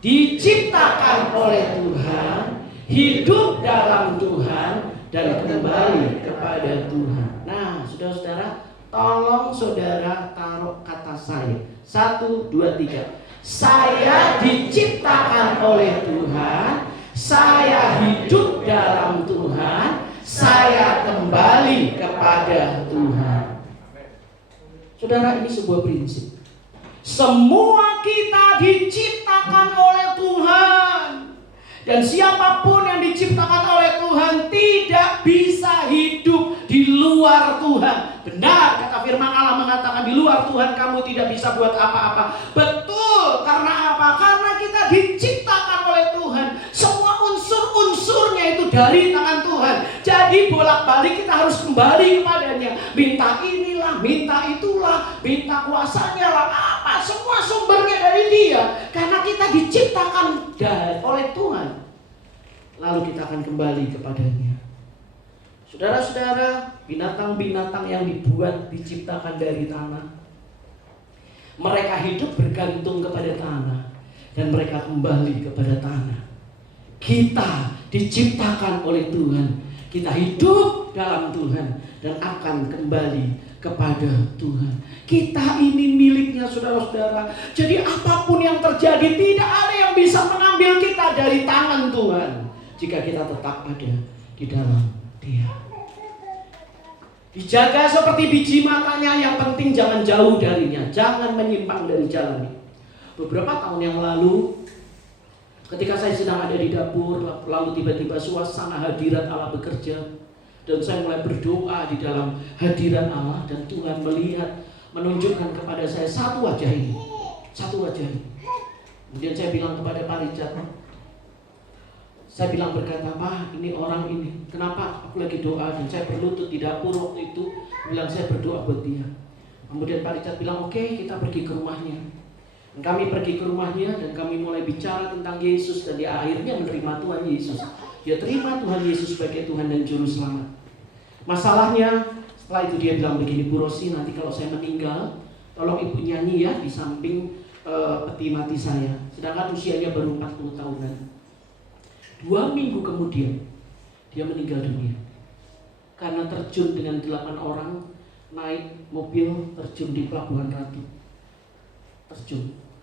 diciptakan oleh Tuhan, hidup dalam Tuhan, dan kembali kepada Tuhan. Nah, saudara-saudara, tolong saudara taruh kata saya. 1, 2, 3. Saya diciptakan oleh Tuhan, saya hidup dalam Tuhan, saya kembali kepada Tuhan. Saudara, ini sebuah prinsip. Semua kita diciptakan oleh Tuhan. Dan siapapun yang diciptakan oleh Tuhan tidak bisa hidup di luar Tuhan. Benar kata firman Allah mengatakan di luar Tuhan kamu tidak bisa buat apa-apa. Betul, karena apa? Karena kita diciptakan oleh Tuhan. Semua unsur-unsurnya itu dari tangan Tuhan. Jadi bolak-balik kita harus kembali kepadanya. Minta inilah, minta itulah, minta kuasanya lah, apa, semua sumbernya dari Dia. Karena kita diciptakan oleh Tuhan. Lalu kita akan kembali kepadanya. Saudara-saudara, binatang-binatang yang diciptakan dari tanah, mereka hidup bergantung kepada tanah dan mereka kembali kepada tanah. Kita diciptakan oleh Tuhan, kita hidup dalam Tuhan dan akan kembali kepada Tuhan. Kita ini miliknya saudara-saudara. Jadi apapun yang terjadi, tidak ada yang bisa mengambil kita dari tangan Tuhan jika kita tetap ada di dalam Dia. Dijaga seperti biji matanya, yang penting jangan jauh darinya, jangan menyimpang dari jalannya. Beberapa tahun yang lalu, ketika saya sedang ada di dapur, lalu tiba-tiba suasana hadirat Allah bekerja, dan saya mulai berdoa di dalam hadirat Allah, dan Tuhan menunjukkan kepada saya satu wajah ini. Kemudian saya bilang kepada Pak Richard, saya bilang berkata, Pak, ini orang ini, kenapa aku lagi doa dan saya berlutut di dapur waktu itu, bilang saya berdoa buat dia. Kemudian Pak Richard bilang, oke, kita pergi ke rumahnya. Dan kami pergi ke rumahnya dan kami mulai bicara tentang Yesus, dan dia akhirnya menerima Tuhan Yesus. Dia terima Tuhan Yesus sebagai Tuhan dan Juru Selamat. Masalahnya, setelah itu dia bilang begini, Bu Rosi, nanti kalau saya meninggal, tolong Ibu nyanyi ya di samping peti mati saya. Sedangkan usianya baru 40 tahunan. 2 minggu kemudian dia meninggal dunia karena terjun dengan 8 orang naik mobil terjun di Pelabuhan Ratu.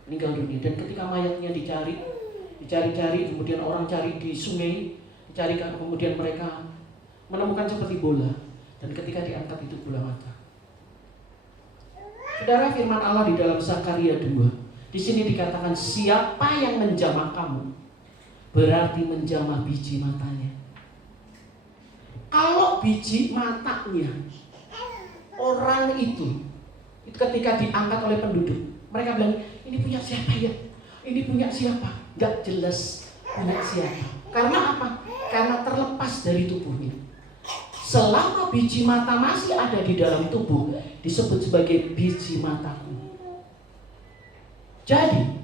Meninggal dunia. Dan ketika mayatnya dicari-cari, kemudian orang cari di sungai, dicarikan, kemudian mereka menemukan seperti bola, dan ketika diangkat itu bola mata. Saudara, firman Allah di dalam Zakaria 2, di sini dikatakan, siapa yang menjamah kamu? Berarti menjamah biji matanya. Kalau biji matanya orang itu ketika diangkat oleh penduduk, mereka bilang, ini punya siapa ya? Ini punya siapa? Gak jelas punya siapa. Karena apa? Karena terlepas dari tubuhnya. Selama biji mata masih ada di dalam tubuh, disebut sebagai biji mataku. Jadi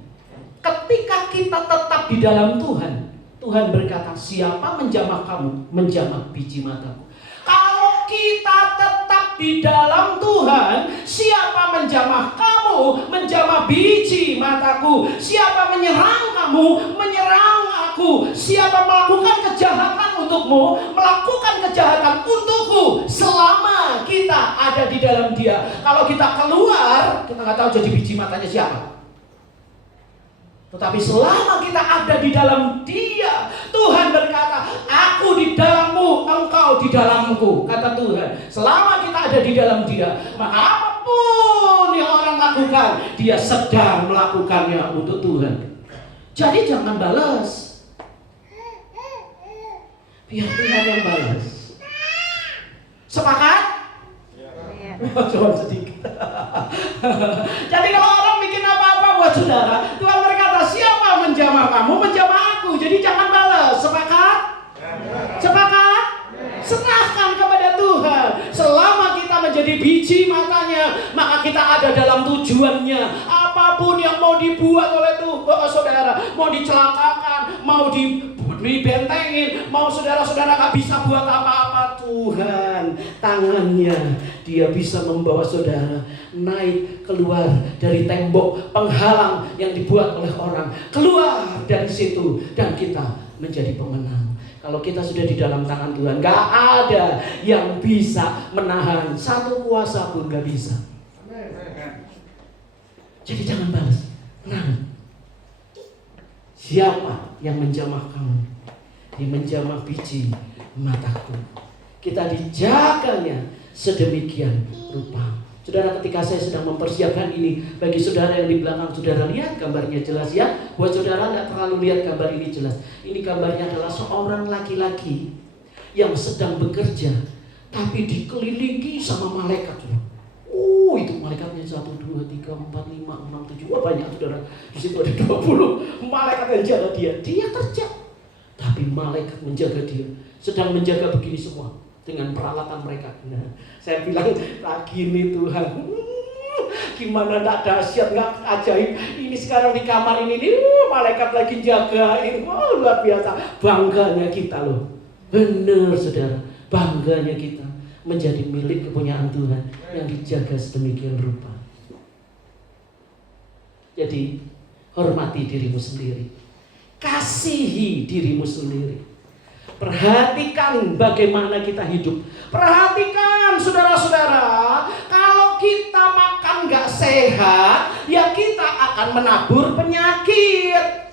ketika kita tetap di dalam Tuhan, Tuhan berkata, siapa menjamah kamu? Menjamah biji mataku. Kalau kita tetap di dalam Tuhan, siapa menjamah kamu? Menjamah biji mataku. Siapa menyerang kamu? Menyerang aku. Siapa melakukan kejahatan untukmu? Melakukan kejahatan untukku. Selama kita ada di dalam Dia. Kalau kita keluar, kita nggak tahu jadi biji matanya siapa. Tetapi selama kita ada di dalam Dia, Tuhan berkata, aku di dalammu, engkau di dalamku, kata Tuhan. Selama kita ada di dalam Dia, maka apapun yang orang lakukan, Dia sedang melakukannya untuk Tuhan. Jadi jangan balas, biar Tuhan yang balas. Sepakat? Coba sedikit. Jadi kalau orang bikin apa-apa buat saudara, Tuhan berkata, siapa menjamah kamu? Menjamah aku. Jadi jangan balas. Sepakat? Sepakat? Serahkan kepada Tuhan. Selama kita menjadi biji matanya, maka kita ada dalam tujuannya. Apapun yang mau dibuat oleh saudara, mau dicelakakan, mau dibentengin, mau saudara-saudara gak bisa buat apa-apa, Tuhan tangannya, Dia bisa membawa saudara naik keluar dari tembok penghalang yang dibuat oleh orang, keluar dari situ, dan kita menjadi pemenang. Kalau kita sudah di dalam tangan Tuhan, gak ada yang bisa menahan, satu kuasa pun gak bisa. Jadi jangan balas, tenang. Siapa yang menjamah kamu? Dia menjamah biji mataku. Kita dijaganya sedemikian rupa. Saudara, ketika saya sedang mempersiapkan ini, bagi saudara yang di belakang, saudara lihat gambarnya jelas ya. Buat saudara tidak terlalu lihat gambar ini jelas. Ini gambarnya adalah seorang laki-laki yang sedang bekerja, tapi dikelilingi sama malaikat. Itu malaikatnya 1, 2, 3, 4, 5, 6, 7. Wah, banyak saudara. Di situ ada 20 malaikat yang jaga dia. Dia kerja, tapi malaikat menjaga dia. Sedang menjaga begini semua dengan peralatan mereka. Nah, saya bilang lagi ini Tuhan, gimana tak dahsyat, nggak ajaib. Ini sekarang di kamar ini nih, malaikat lagi jagain. Wah, luar biasa. Bangganya kita loh. Benar saudara, bangganya kita menjadi milik kepunyaan Tuhan yang dijaga sedemikian rupa. Jadi hormati dirimu sendiri, kasihi dirimu sendiri. Perhatikan bagaimana kita hidup. Perhatikan saudara-saudara, kalau kita makan gak sehat, ya kita akan menabur penyakit.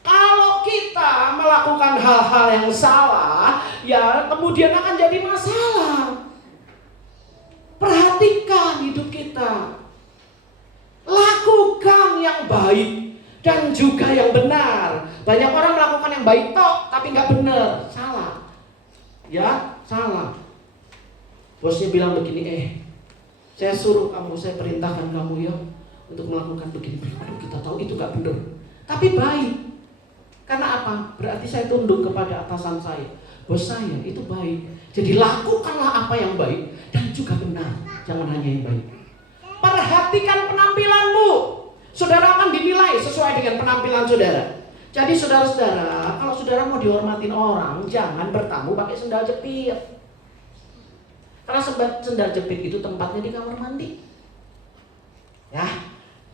Kalau kita melakukan hal-hal yang salah, ya kemudian akan jadi masalah. Perhatikan hidup kita. Lakukan yang baik dan juga yang benar. Banyak orang melakukan yang baik tok, tapi nggak benar. Salah. Ya, salah. Bosnya bilang begini, saya suruh kamu, saya perintahkan kamu ya untuk melakukan begini. Aduh, kita tahu itu nggak benar, tapi baik. Karena apa? Berarti saya tunduk kepada atasan saya, bos saya itu baik. Jadi lakukanlah apa yang baik dan juga benar. Jangan hanya yang baik. Perhatikan penampilanmu. Saudara akan dinilai sesuai dengan penampilan saudara. Jadi saudara-saudara, kalau saudara mau dihormatin orang, jangan bertamu pakai sendal jepit. Karena sendal jepit itu tempatnya di kamar mandi. Ya.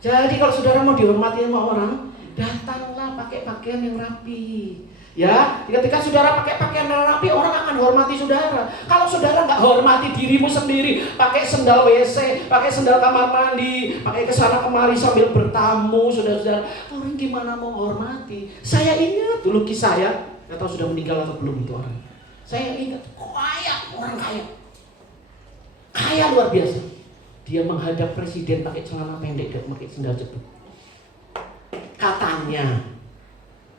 Jadi kalau saudara mau dihormati sama orang, datanglah pakai pakaian yang rapi. Ya, ketika saudara pakai pakaian yang rapi, orang akan hormati saudara. Kalau saudara nggak hormati dirimu sendiri, pakai sendal WC, pakai sendal kamar mandi, pakai kesana kemari sambil bertamu, saudara-saudara, orang gimana mau hormati? Saya ingat dulu kisah saya, nggak tahu sudah meninggal atau belum itu orang. Saya ingat, orang kaya luar biasa. Dia menghadap presiden pakai celana pendek dan pakai sendal jepit. Katanya,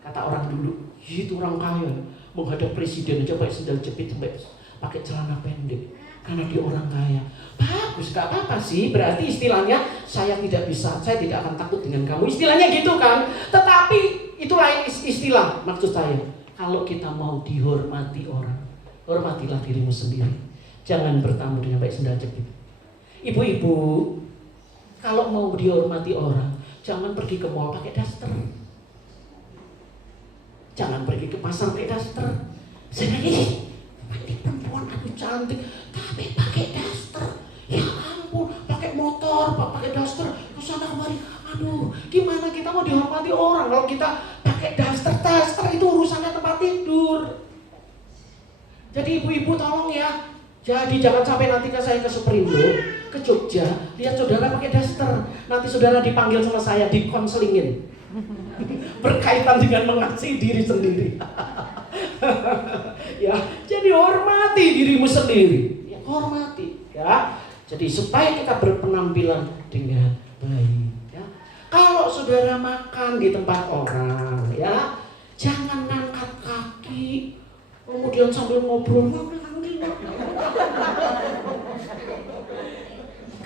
kata orang dulu, itu orang kaya menghadap presiden aja pakai sendal jepit sampai pakai celana pendek karena dia orang kaya. Bagus, gak apa-apa sih. Berarti istilahnya saya tidak bisa, saya tidak akan takut dengan kamu. Istilahnya gitu kan. Tetapi itu lain istilah. Maksud saya, kalau kita mau dihormati orang, hormatilah dirimu sendiri. Jangan bertamu dengan pakai sendal jepit. Ibu-ibu, kalau mau dihormati orang, jangan pergi ke mall pakai daster. Jangan pergi ke pasar pakai daster. Saya ini perempuan aduh cantik, tapi pakai daster. Ya ampun, pakai motor, pakai daster, ke sana kemari. Aduh, gimana kita mau dihormati orang kalau kita pakai daster? Daster itu urusannya tempat tidur. Jadi ibu-ibu tolong ya. Jadi jangan sampai nanti saya ke Superindo, ke Jogja, lihat saudara pakai daster. Nanti saudara dipanggil sama saya, dikonselingin. Berkaitan dengan mengasihi diri sendiri. Ya, jadi hormati dirimu sendiri. Ya, hormati, ya. Jadi supaya kita berpenampilan dengan baik, ya. Kalau saudara makan di tempat orang, ya, jangan ngangkat kaki, kemudian sambil ngobrol.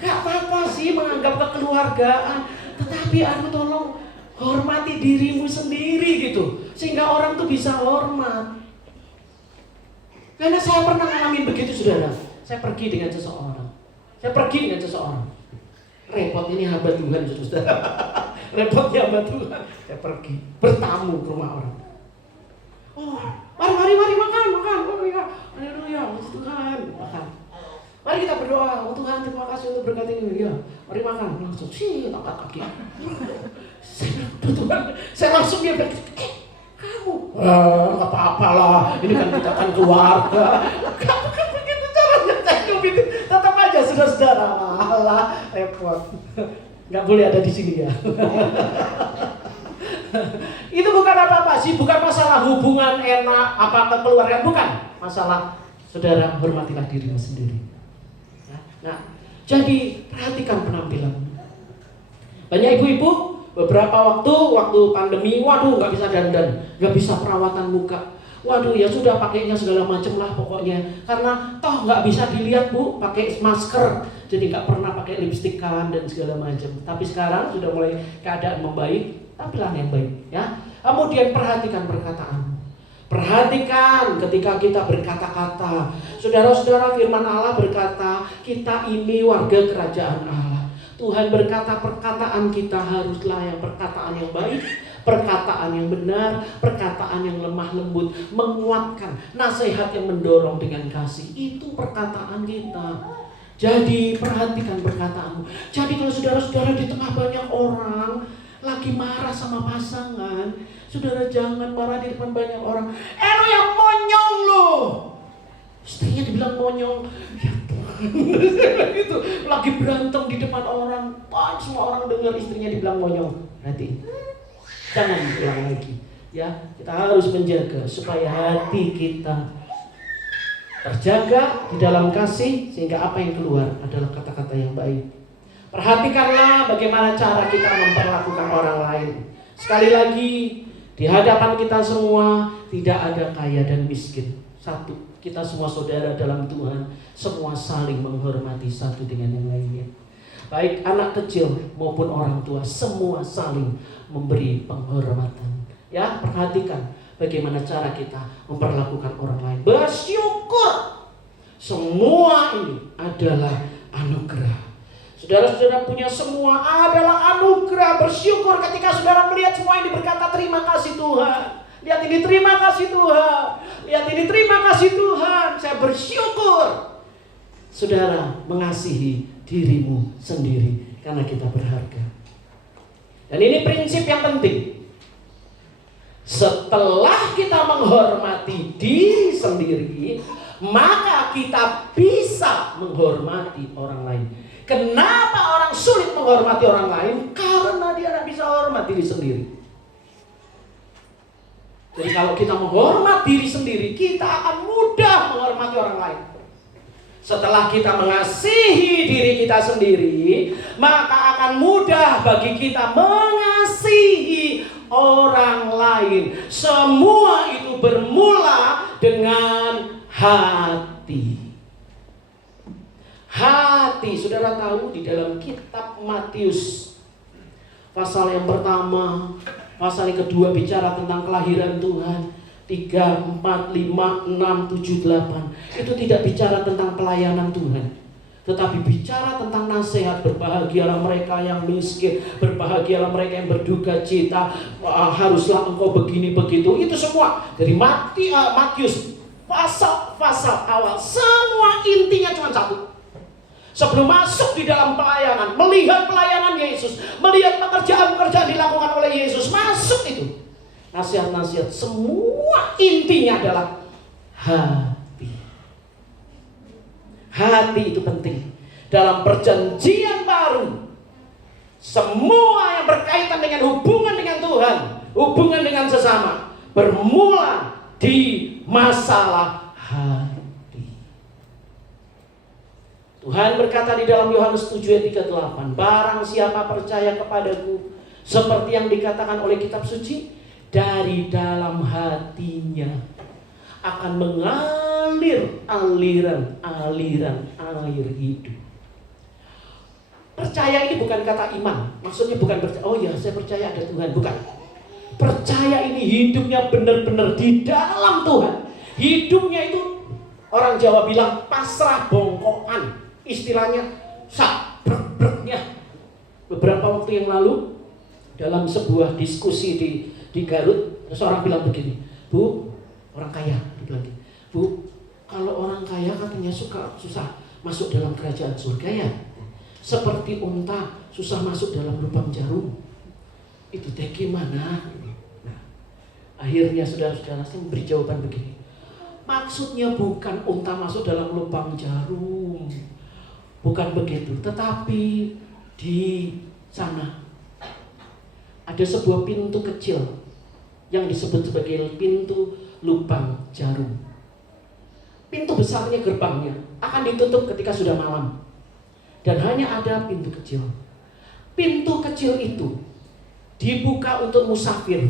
Gak apa-apa sih menganggap kekeluargaan, tetapi aku tolong hormati dirimu sendiri gitu, sehingga orang tuh bisa hormat. Karena saya pernah ngalamin begitu saudara. Saya pergi dengan seseorang. Repot ini hamba Tuhan saudara. Repotnya hamba Tuhan. Saya pergi bertamu ke rumah orang. Oh, mari makan. Haleluya, Tuhan makan. Mari kita berdoa, oh Tuhan terima kasih untuk berkat ini. Ya, mari makan. Langsung angkat kaki. Saya langsung dia bilang, kamu, nggak apa-apa lah. Ini kan kita kan keluarga. Kamu kan begitu caranya saya gitu. Tetap aja saudara-saudara. Alah, repot. Nggak boleh ada di sini ya. Itu bukan apa-apa sih, bukan masalah hubungan enak apa kekeluargaan, bukan masalah. Saudara hormatilah dirimu sendiri. Nah, Jadi perhatikan penampilan. Banyak ibu-ibu beberapa waktu pandemi, waduh nggak bisa dandan, nggak bisa perawatan muka. Waduh ya sudah pakainya segala macam lah pokoknya. Karena toh nggak bisa dilihat bu, pakai masker, jadi nggak pernah pakai lipstikan dan segala macam. Tapi sekarang sudah mulai keadaan membaik, tampilan yang baik ya. Kemudian perhatikan perkataan. Perhatikan ketika kita berkata-kata. Saudara-saudara, firman Allah berkata, kita ini warga kerajaan Allah. Tuhan berkata perkataan kita haruslah yang perkataan yang baik, perkataan yang benar, perkataan yang lemah lembut, menguatkan, nasihat yang mendorong dengan kasih. Itu perkataan kita. Jadi perhatikan perkataanmu. Jadi kalau saudara-saudara di tengah banyak orang lagi marah sama pasangan, saudara jangan marah di depan banyak orang. Lo yang monyong lo. Istrinya dibilang monyong. Ya gitu. Lagi berantem di depan orang, semua orang dengar istrinya dibilang monyong. Hati. Jangan diulang lagi. Ya, kita harus menjaga supaya hati kita terjaga di dalam kasih, sehingga apa yang keluar adalah kata-kata yang baik. Perhatikanlah bagaimana cara kita memperlakukan orang lain. Sekali lagi, di hadapan kita semua tidak ada kaya dan miskin. Satu, kita semua saudara dalam Tuhan, semua saling menghormati satu dengan yang lainnya. Baik anak kecil maupun orang tua, semua saling memberi penghormatan. Ya, perhatikan bagaimana cara kita memperlakukan orang lain. Bersyukur. Semua ini adalah anugerah. Saudara-saudara punya semua adalah anugerah. Bersyukur ketika saudara melihat semua ini, berkata terima kasih Tuhan. Lihat ini, terima kasih Tuhan. Lihat ini, terima kasih Tuhan. Saya bersyukur. Saudara mengasihi dirimu sendiri karena kita berharga. Dan ini prinsip yang penting. Setelah kita menghormati diri sendiri, maka kita bisa menghormati orang lain. Kenapa orang sulit menghormati orang lain? Karena dia tidak bisa hormati diri sendiri. Jadi kalau kita menghormati diri sendiri, kita akan mudah menghormati orang lain. Setelah kita mengasihi diri kita sendiri, maka akan mudah bagi kita mengasihi orang lain. Semua itu bermula dengan hati. Hati, saudara tahu di dalam kitab Matius pasal yang pertama, pasal yang kedua bicara tentang kelahiran Tuhan. 3, 4, 5, 6, 7, 8 itu tidak bicara tentang pelayanan Tuhan, tetapi bicara tentang nasihat. Berbahagialah mereka yang miskin, berbahagialah mereka yang berduka cita, haruslah engkau begini begitu. Itu semua dari Matius pasal awal. Semua intinya cuma satu. Sebelum masuk di dalam pelayanan, melihat pelayanan Yesus, melihat pekerjaan-pekerjaan dilakukan oleh Yesus, masuk itu nasihat-nasihat, semua intinya adalah hati. Hati itu penting. Dalam perjanjian baru, semua yang berkaitan dengan hubungan dengan Tuhan, hubungan dengan sesama, bermula di masalah hati. Tuhan berkata di dalam Yohanes 7 ayat 38, barang siapa percaya kepadaku, seperti yang dikatakan oleh kitab suci, dari dalam hatinya akan mengalir aliran air hidup. Percaya ini bukan kata iman. Maksudnya bukan percaya, oh ya saya percaya ada Tuhan. Bukan. Percaya ini hidupnya benar-benar di dalam Tuhan. Hidupnya itu orang Jawa bilang pasrah bongkokan. Istilahnya sabrek-breknya. Beberapa waktu yang lalu dalam sebuah diskusi di Garut, seorang bilang begini, Bu, orang kaya, dibilang gitu, Bu, kalau orang kaya katanya susah masuk dalam kerajaan surga ya, seperti unta susah masuk dalam lubang jarum. Itu teh gimana? Nah, akhirnya saudara-saudara saya memberi jawaban begini, maksudnya bukan unta masuk dalam lubang jarum, bukan begitu, tetapi di sana ada sebuah pintu kecil yang disebut sebagai pintu lubang jarum. Pintu besarnya, gerbangnya akan ditutup ketika sudah malam. Dan hanya ada pintu kecil. Pintu kecil itu dibuka untuk musafir,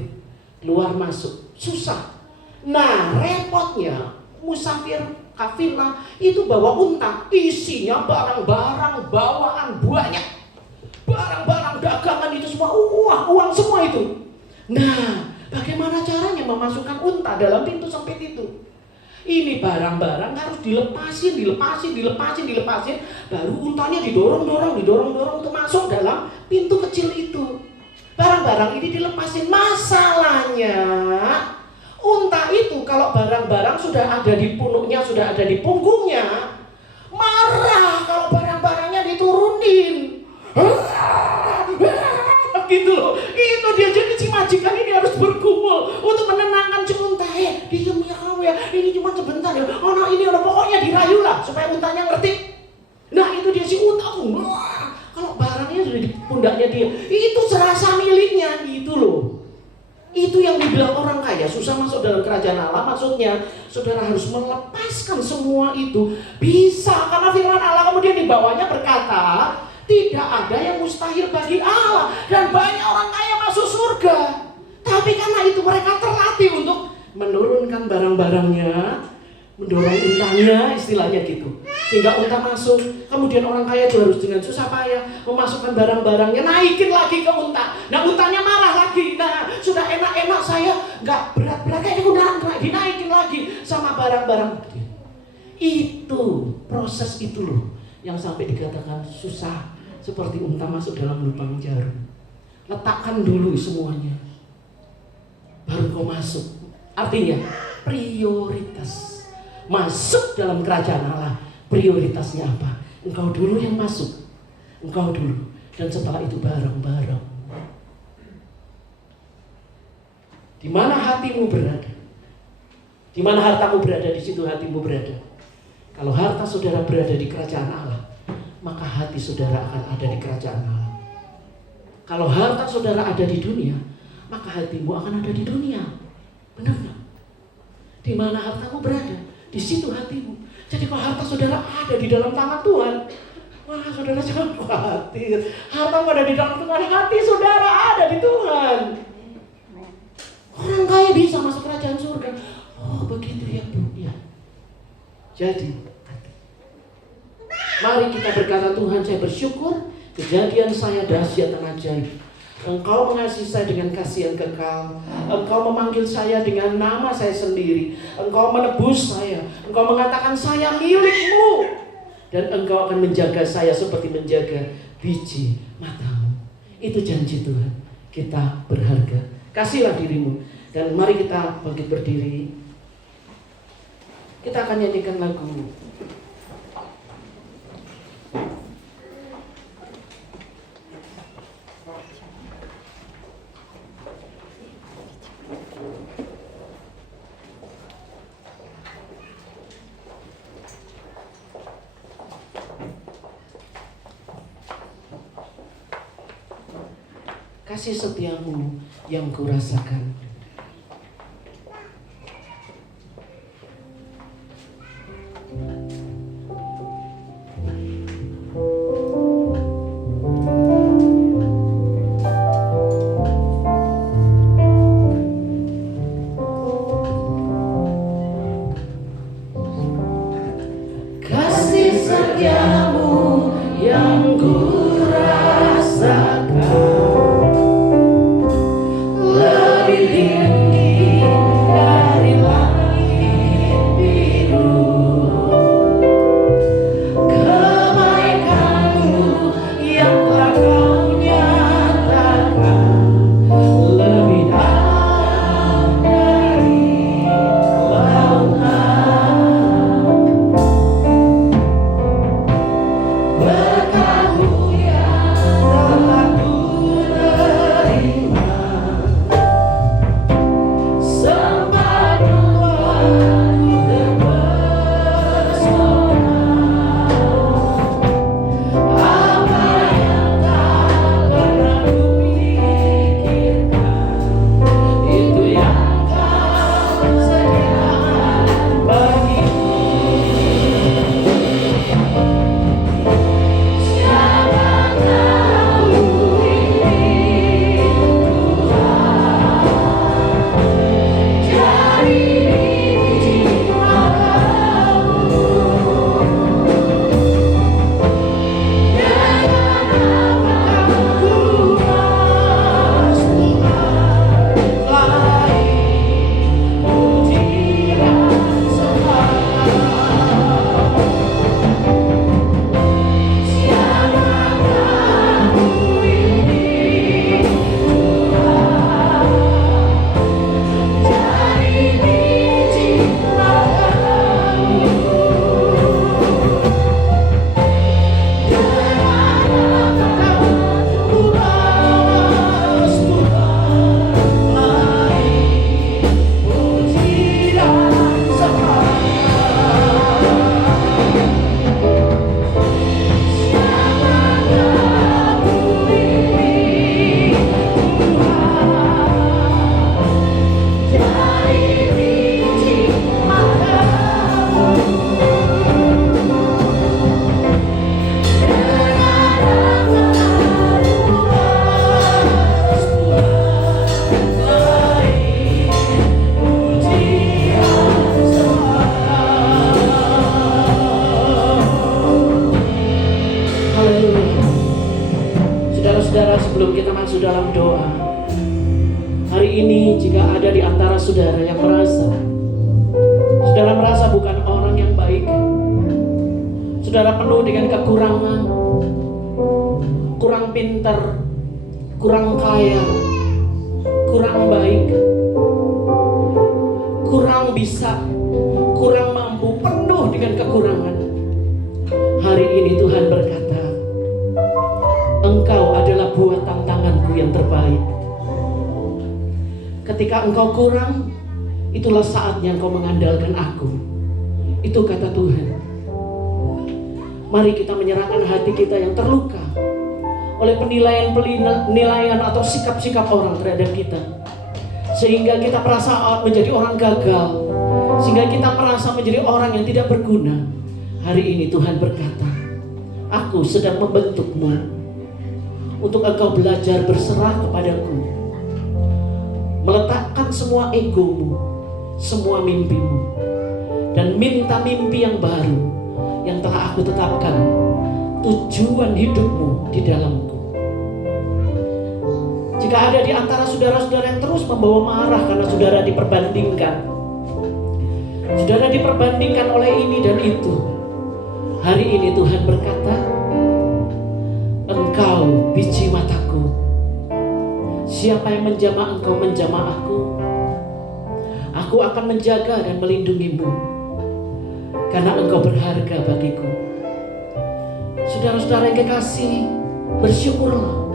keluar masuk, susah. Nah, repotnya musafir kafilah itu bawa unta, isinya barang-barang bawaan banyak. Barang-barang dagangan itu semua, uang semua itu. Nah, bagaimana caranya memasukkan unta dalam pintu sempit itu? Ini barang-barang harus dilepasin, baru untanya didorong untuk masuk dalam pintu kecil itu. Barang-barang ini dilepasin. Masalahnya, unta itu kalau barang-barang sudah ada di punuknya, sudah ada di punggungnya, marah kalau barang-barangnya diturunin. Gitu loh. Itu dia, jadi si majikan ini harus bergumul untuk menenangkan si unta. Diam ya kamu ya, ini cuma sebentar ya. Oh no, ini pokoknya dirayu lah supaya untanya ngerti. Nah itu dia si unta. Kalau barangnya sudah di pundaknya dia, itu serasa miliknya gitu loh. Itu yang dibilang orang kaya susah masuk dalam kerajaan Allah. Maksudnya saudara harus melepaskan semua itu. Bisa, karena firman Allah kemudian di bawahnya berkata, tidak ada yang mustahil bagi Allah. Dan banyak orang kaya masuk surga. Tapi karena itu mereka terlatih untuk menurunkan barang-barangnya, mendorong untanya, istilahnya gitu. Sehingga unta masuk. Kemudian orang kaya itu harus dengan susah payah memasukkan barang-barangnya, naikin lagi ke unta. Nah untanya marah lagi. Nah sudah enak-enak saya gak berat-berat, kayaknya udah dinaikin lagi sama barang-barang. Itu proses itu loh yang sampai dikatakan susah, seperti unta masuk dalam lubang jarum. Letakkan dulu semuanya, baru kau masuk. Artinya prioritas masuk dalam kerajaan Allah. Prioritasnya apa? Engkau dulu yang masuk, engkau dulu, dan setelah itu barang-barang. Di mana hatimu berada? Di mana hartamu berada, di situ hatimu berada. Kalau harta saudara berada di kerajaan Allah, maka hati saudara akan ada di kerajaan Allah. Kalau harta saudara ada di dunia, maka hatimu akan ada di dunia. Benar nggak? Di mana hartamu berada, di situ hatimu. Jadi kalau harta saudara ada di dalam tangan Tuhan, wah saudara jangan khawatir. Hartamu ada di dalam Tuhan, hati saudara ada di Tuhan. Orang kaya bisa masuk kerajaan surga. Oh begitu ya Bu. Ya. Jadi, mari kita berkata, Tuhan saya bersyukur, kejadian saya dahsyat dan ajaib. Engkau mengasihi saya dengan kasih yang kekal. Engkau memanggil saya dengan nama saya sendiri. Engkau menebus saya. Engkau mengatakan saya milikmu. Dan engkau akan menjaga saya seperti menjaga biji matamu. Itu janji Tuhan. Kita berharga. Kasihlah dirimu. Dan mari kita bangkit berdiri. Kita akan nyanyikan lagu. Kasih setiamu yang kurasakan. Kasih setiamu yang kurasakan. Lebih dalam doa. Hari ini jika ada di antara saudara yang saudara merasa bukan orang yang baik, saudara penuh dengan kekurangan, kurang pintar, kurang kaya, kurang baik, kurang bisa, kurang mampu, penuh dengan kekurangan. Hari ini Tuhan berkata, engkau adalah buah tanganku yang terbaik. Ketika engkau kurang, itulah saatnya engkau mengandalkan aku. Itu kata Tuhan. Mari kita menyerahkan hati kita yang terluka oleh penilaian atau sikap-sikap orang terhadap kita, sehingga kita merasa menjadi orang gagal, sehingga kita merasa menjadi orang yang tidak berguna. Hari ini Tuhan berkata, aku sedang membentukmu untuk engkau belajar berserah kepadaku, meletakkan semua egomu, semua mimpimu, dan minta mimpi yang baru yang telah aku tetapkan tujuan hidupmu di dalamku. Jika ada di antara saudara-saudara yang terus membawa marah karena saudara diperbandingkan oleh ini dan itu, hari ini Tuhan berkata, engkau biji mataku, siapa yang menjamah engkau menjamah aku. Aku akan menjaga dan melindungimu, karena engkau berharga bagiku. Saudara-saudara yang kekasih, bersyukurlah,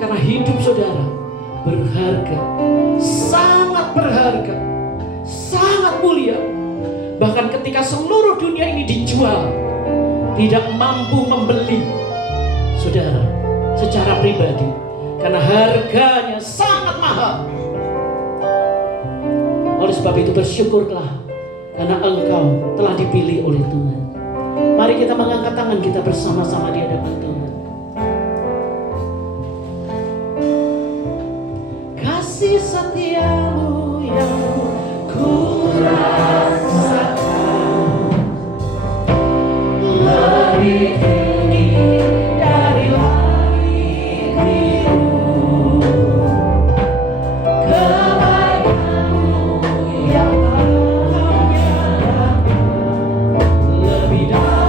karena hidup saudara berharga, sangat berharga, sangat mulia. Bahkan ketika seluruh dunia ini dijual, tidak mampu membeli saudara secara pribadi, karena harganya sangat mahal. Oleh sebab itu bersyukurlah, karena engkau telah dipilih oleh Tuhan. Mari kita mengangkat tangan kita bersama-sama di hadapan Tuhan. Kasih setiamu yang ku rasakan lebih tinggi dari langit biru. Kebaikanmu yang tak menyadari lebih dari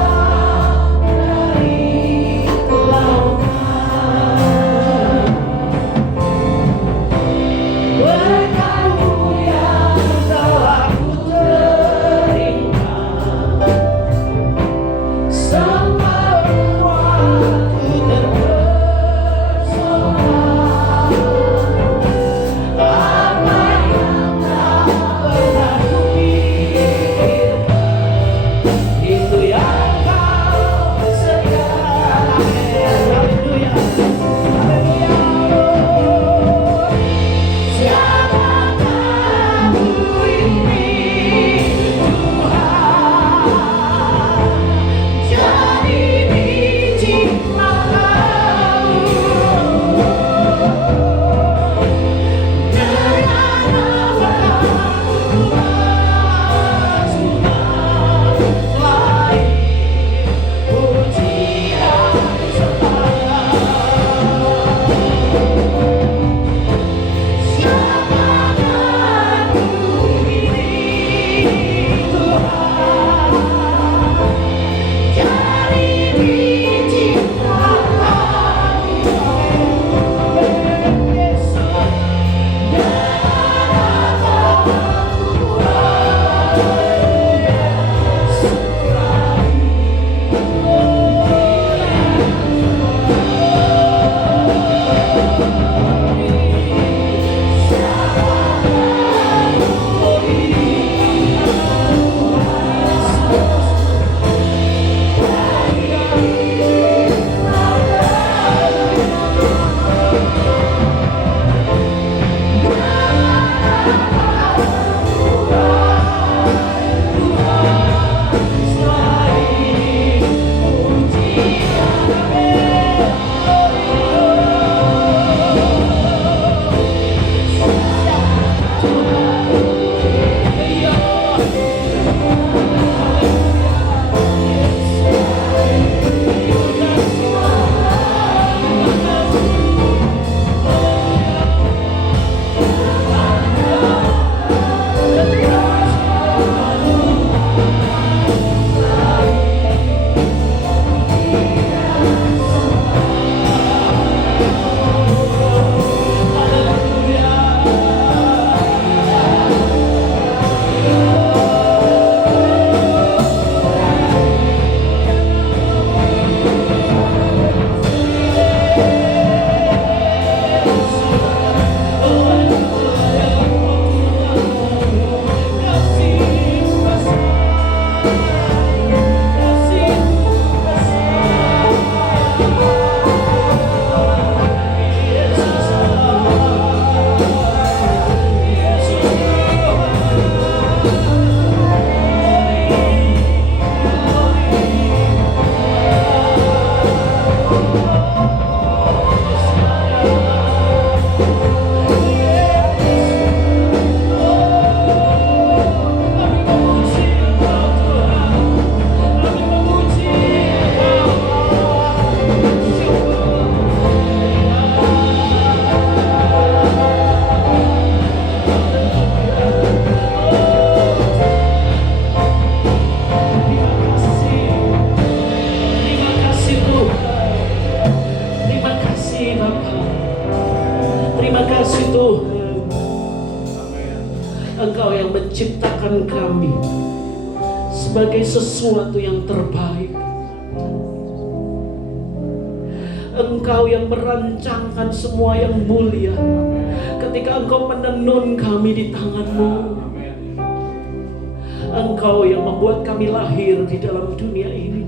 memperlakukan kami sebagai sesuatu yang terbaik. Engkau yang merancangkan semua yang mulia ketika Engkau menenun kami di tangan-Mu. Engkau yang membuat kami lahir di dalam dunia ini.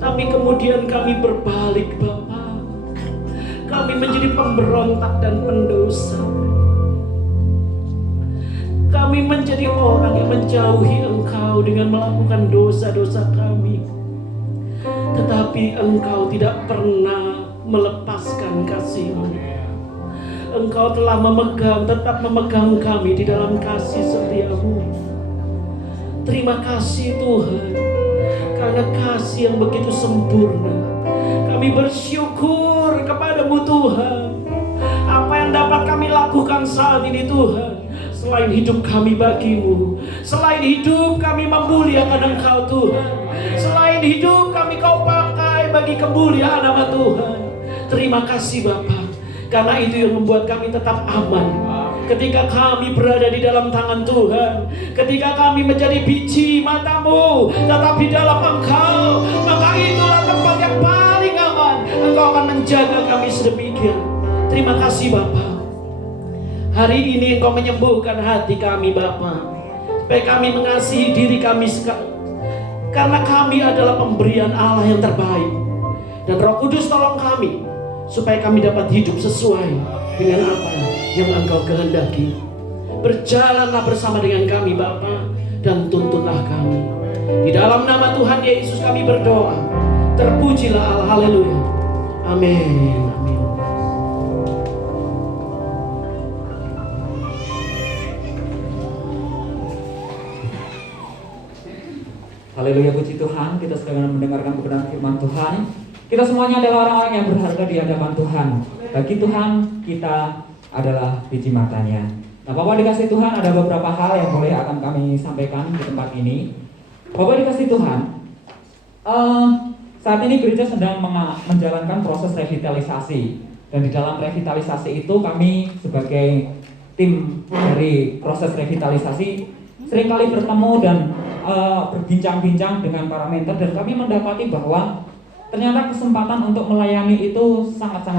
Tapi kemudian kami berbalik, Bapa. Kami menjadi pemberontak dan pendosa. Kami menjadi orang yang menjauhi Engkau dengan melakukan dosa-dosa kami. Tetapi Engkau tidak pernah melepaskan kasih-Mu. Engkau telah tetap memegang kami di dalam kasih setia-Mu. Terima kasih Tuhan, karena kasih yang begitu sempurna. Kami bersyukur kepada-Mu Tuhan. Apa yang dapat kami lakukan saat ini Tuhan, selain hidup kami bagi-Mu, selain hidup kami memuliakan Engkau Tuhan, selain hidup kami Kau pakai bagi kemuliaan nama Tuhan. Terima kasih Bapa, karena itu yang membuat kami tetap aman ketika kami berada di dalam tangan Tuhan. Ketika kami menjadi biji mata-Mu tetap di dalam Engkau, maka itulah tempat yang paling aman. Engkau akan menjaga kami sedemikian. Terima kasih Bapa. Hari ini Engkau menyembuhkan hati kami Bapa, supaya kami mengasihi diri kami karena kami adalah pemberian Allah yang terbaik. Dan Roh Kudus tolong kami supaya kami dapat hidup sesuai dengan apa yang Engkau kehendaki. Berjalanlah bersama dengan kami Bapa, dan tuntutlah kami. Di dalam nama Tuhan Yesus kami berdoa. Terpujilah Allah. Haleluya. Amin. Amin. Haleluya, puji Tuhan. Kita sedang mendengarkan kebenaran firman Tuhan. Kita semuanya adalah orang-orang yang berharga di hadapan Tuhan. Bagi Tuhan, kita adalah biji matanya. Nah, Bapak dikasih Tuhan, ada beberapa hal yang boleh akan kami sampaikan di tempat ini. Bapak dikasih Tuhan, saat ini gereja sedang menjalankan proses revitalisasi. Dan di dalam revitalisasi itu kami sebagai tim dari proses revitalisasi seringkali bertemu dan berbincang-bincang dengan para mentor, dan kami mendapati bahwa ternyata kesempatan untuk melayani itu sangat-sangat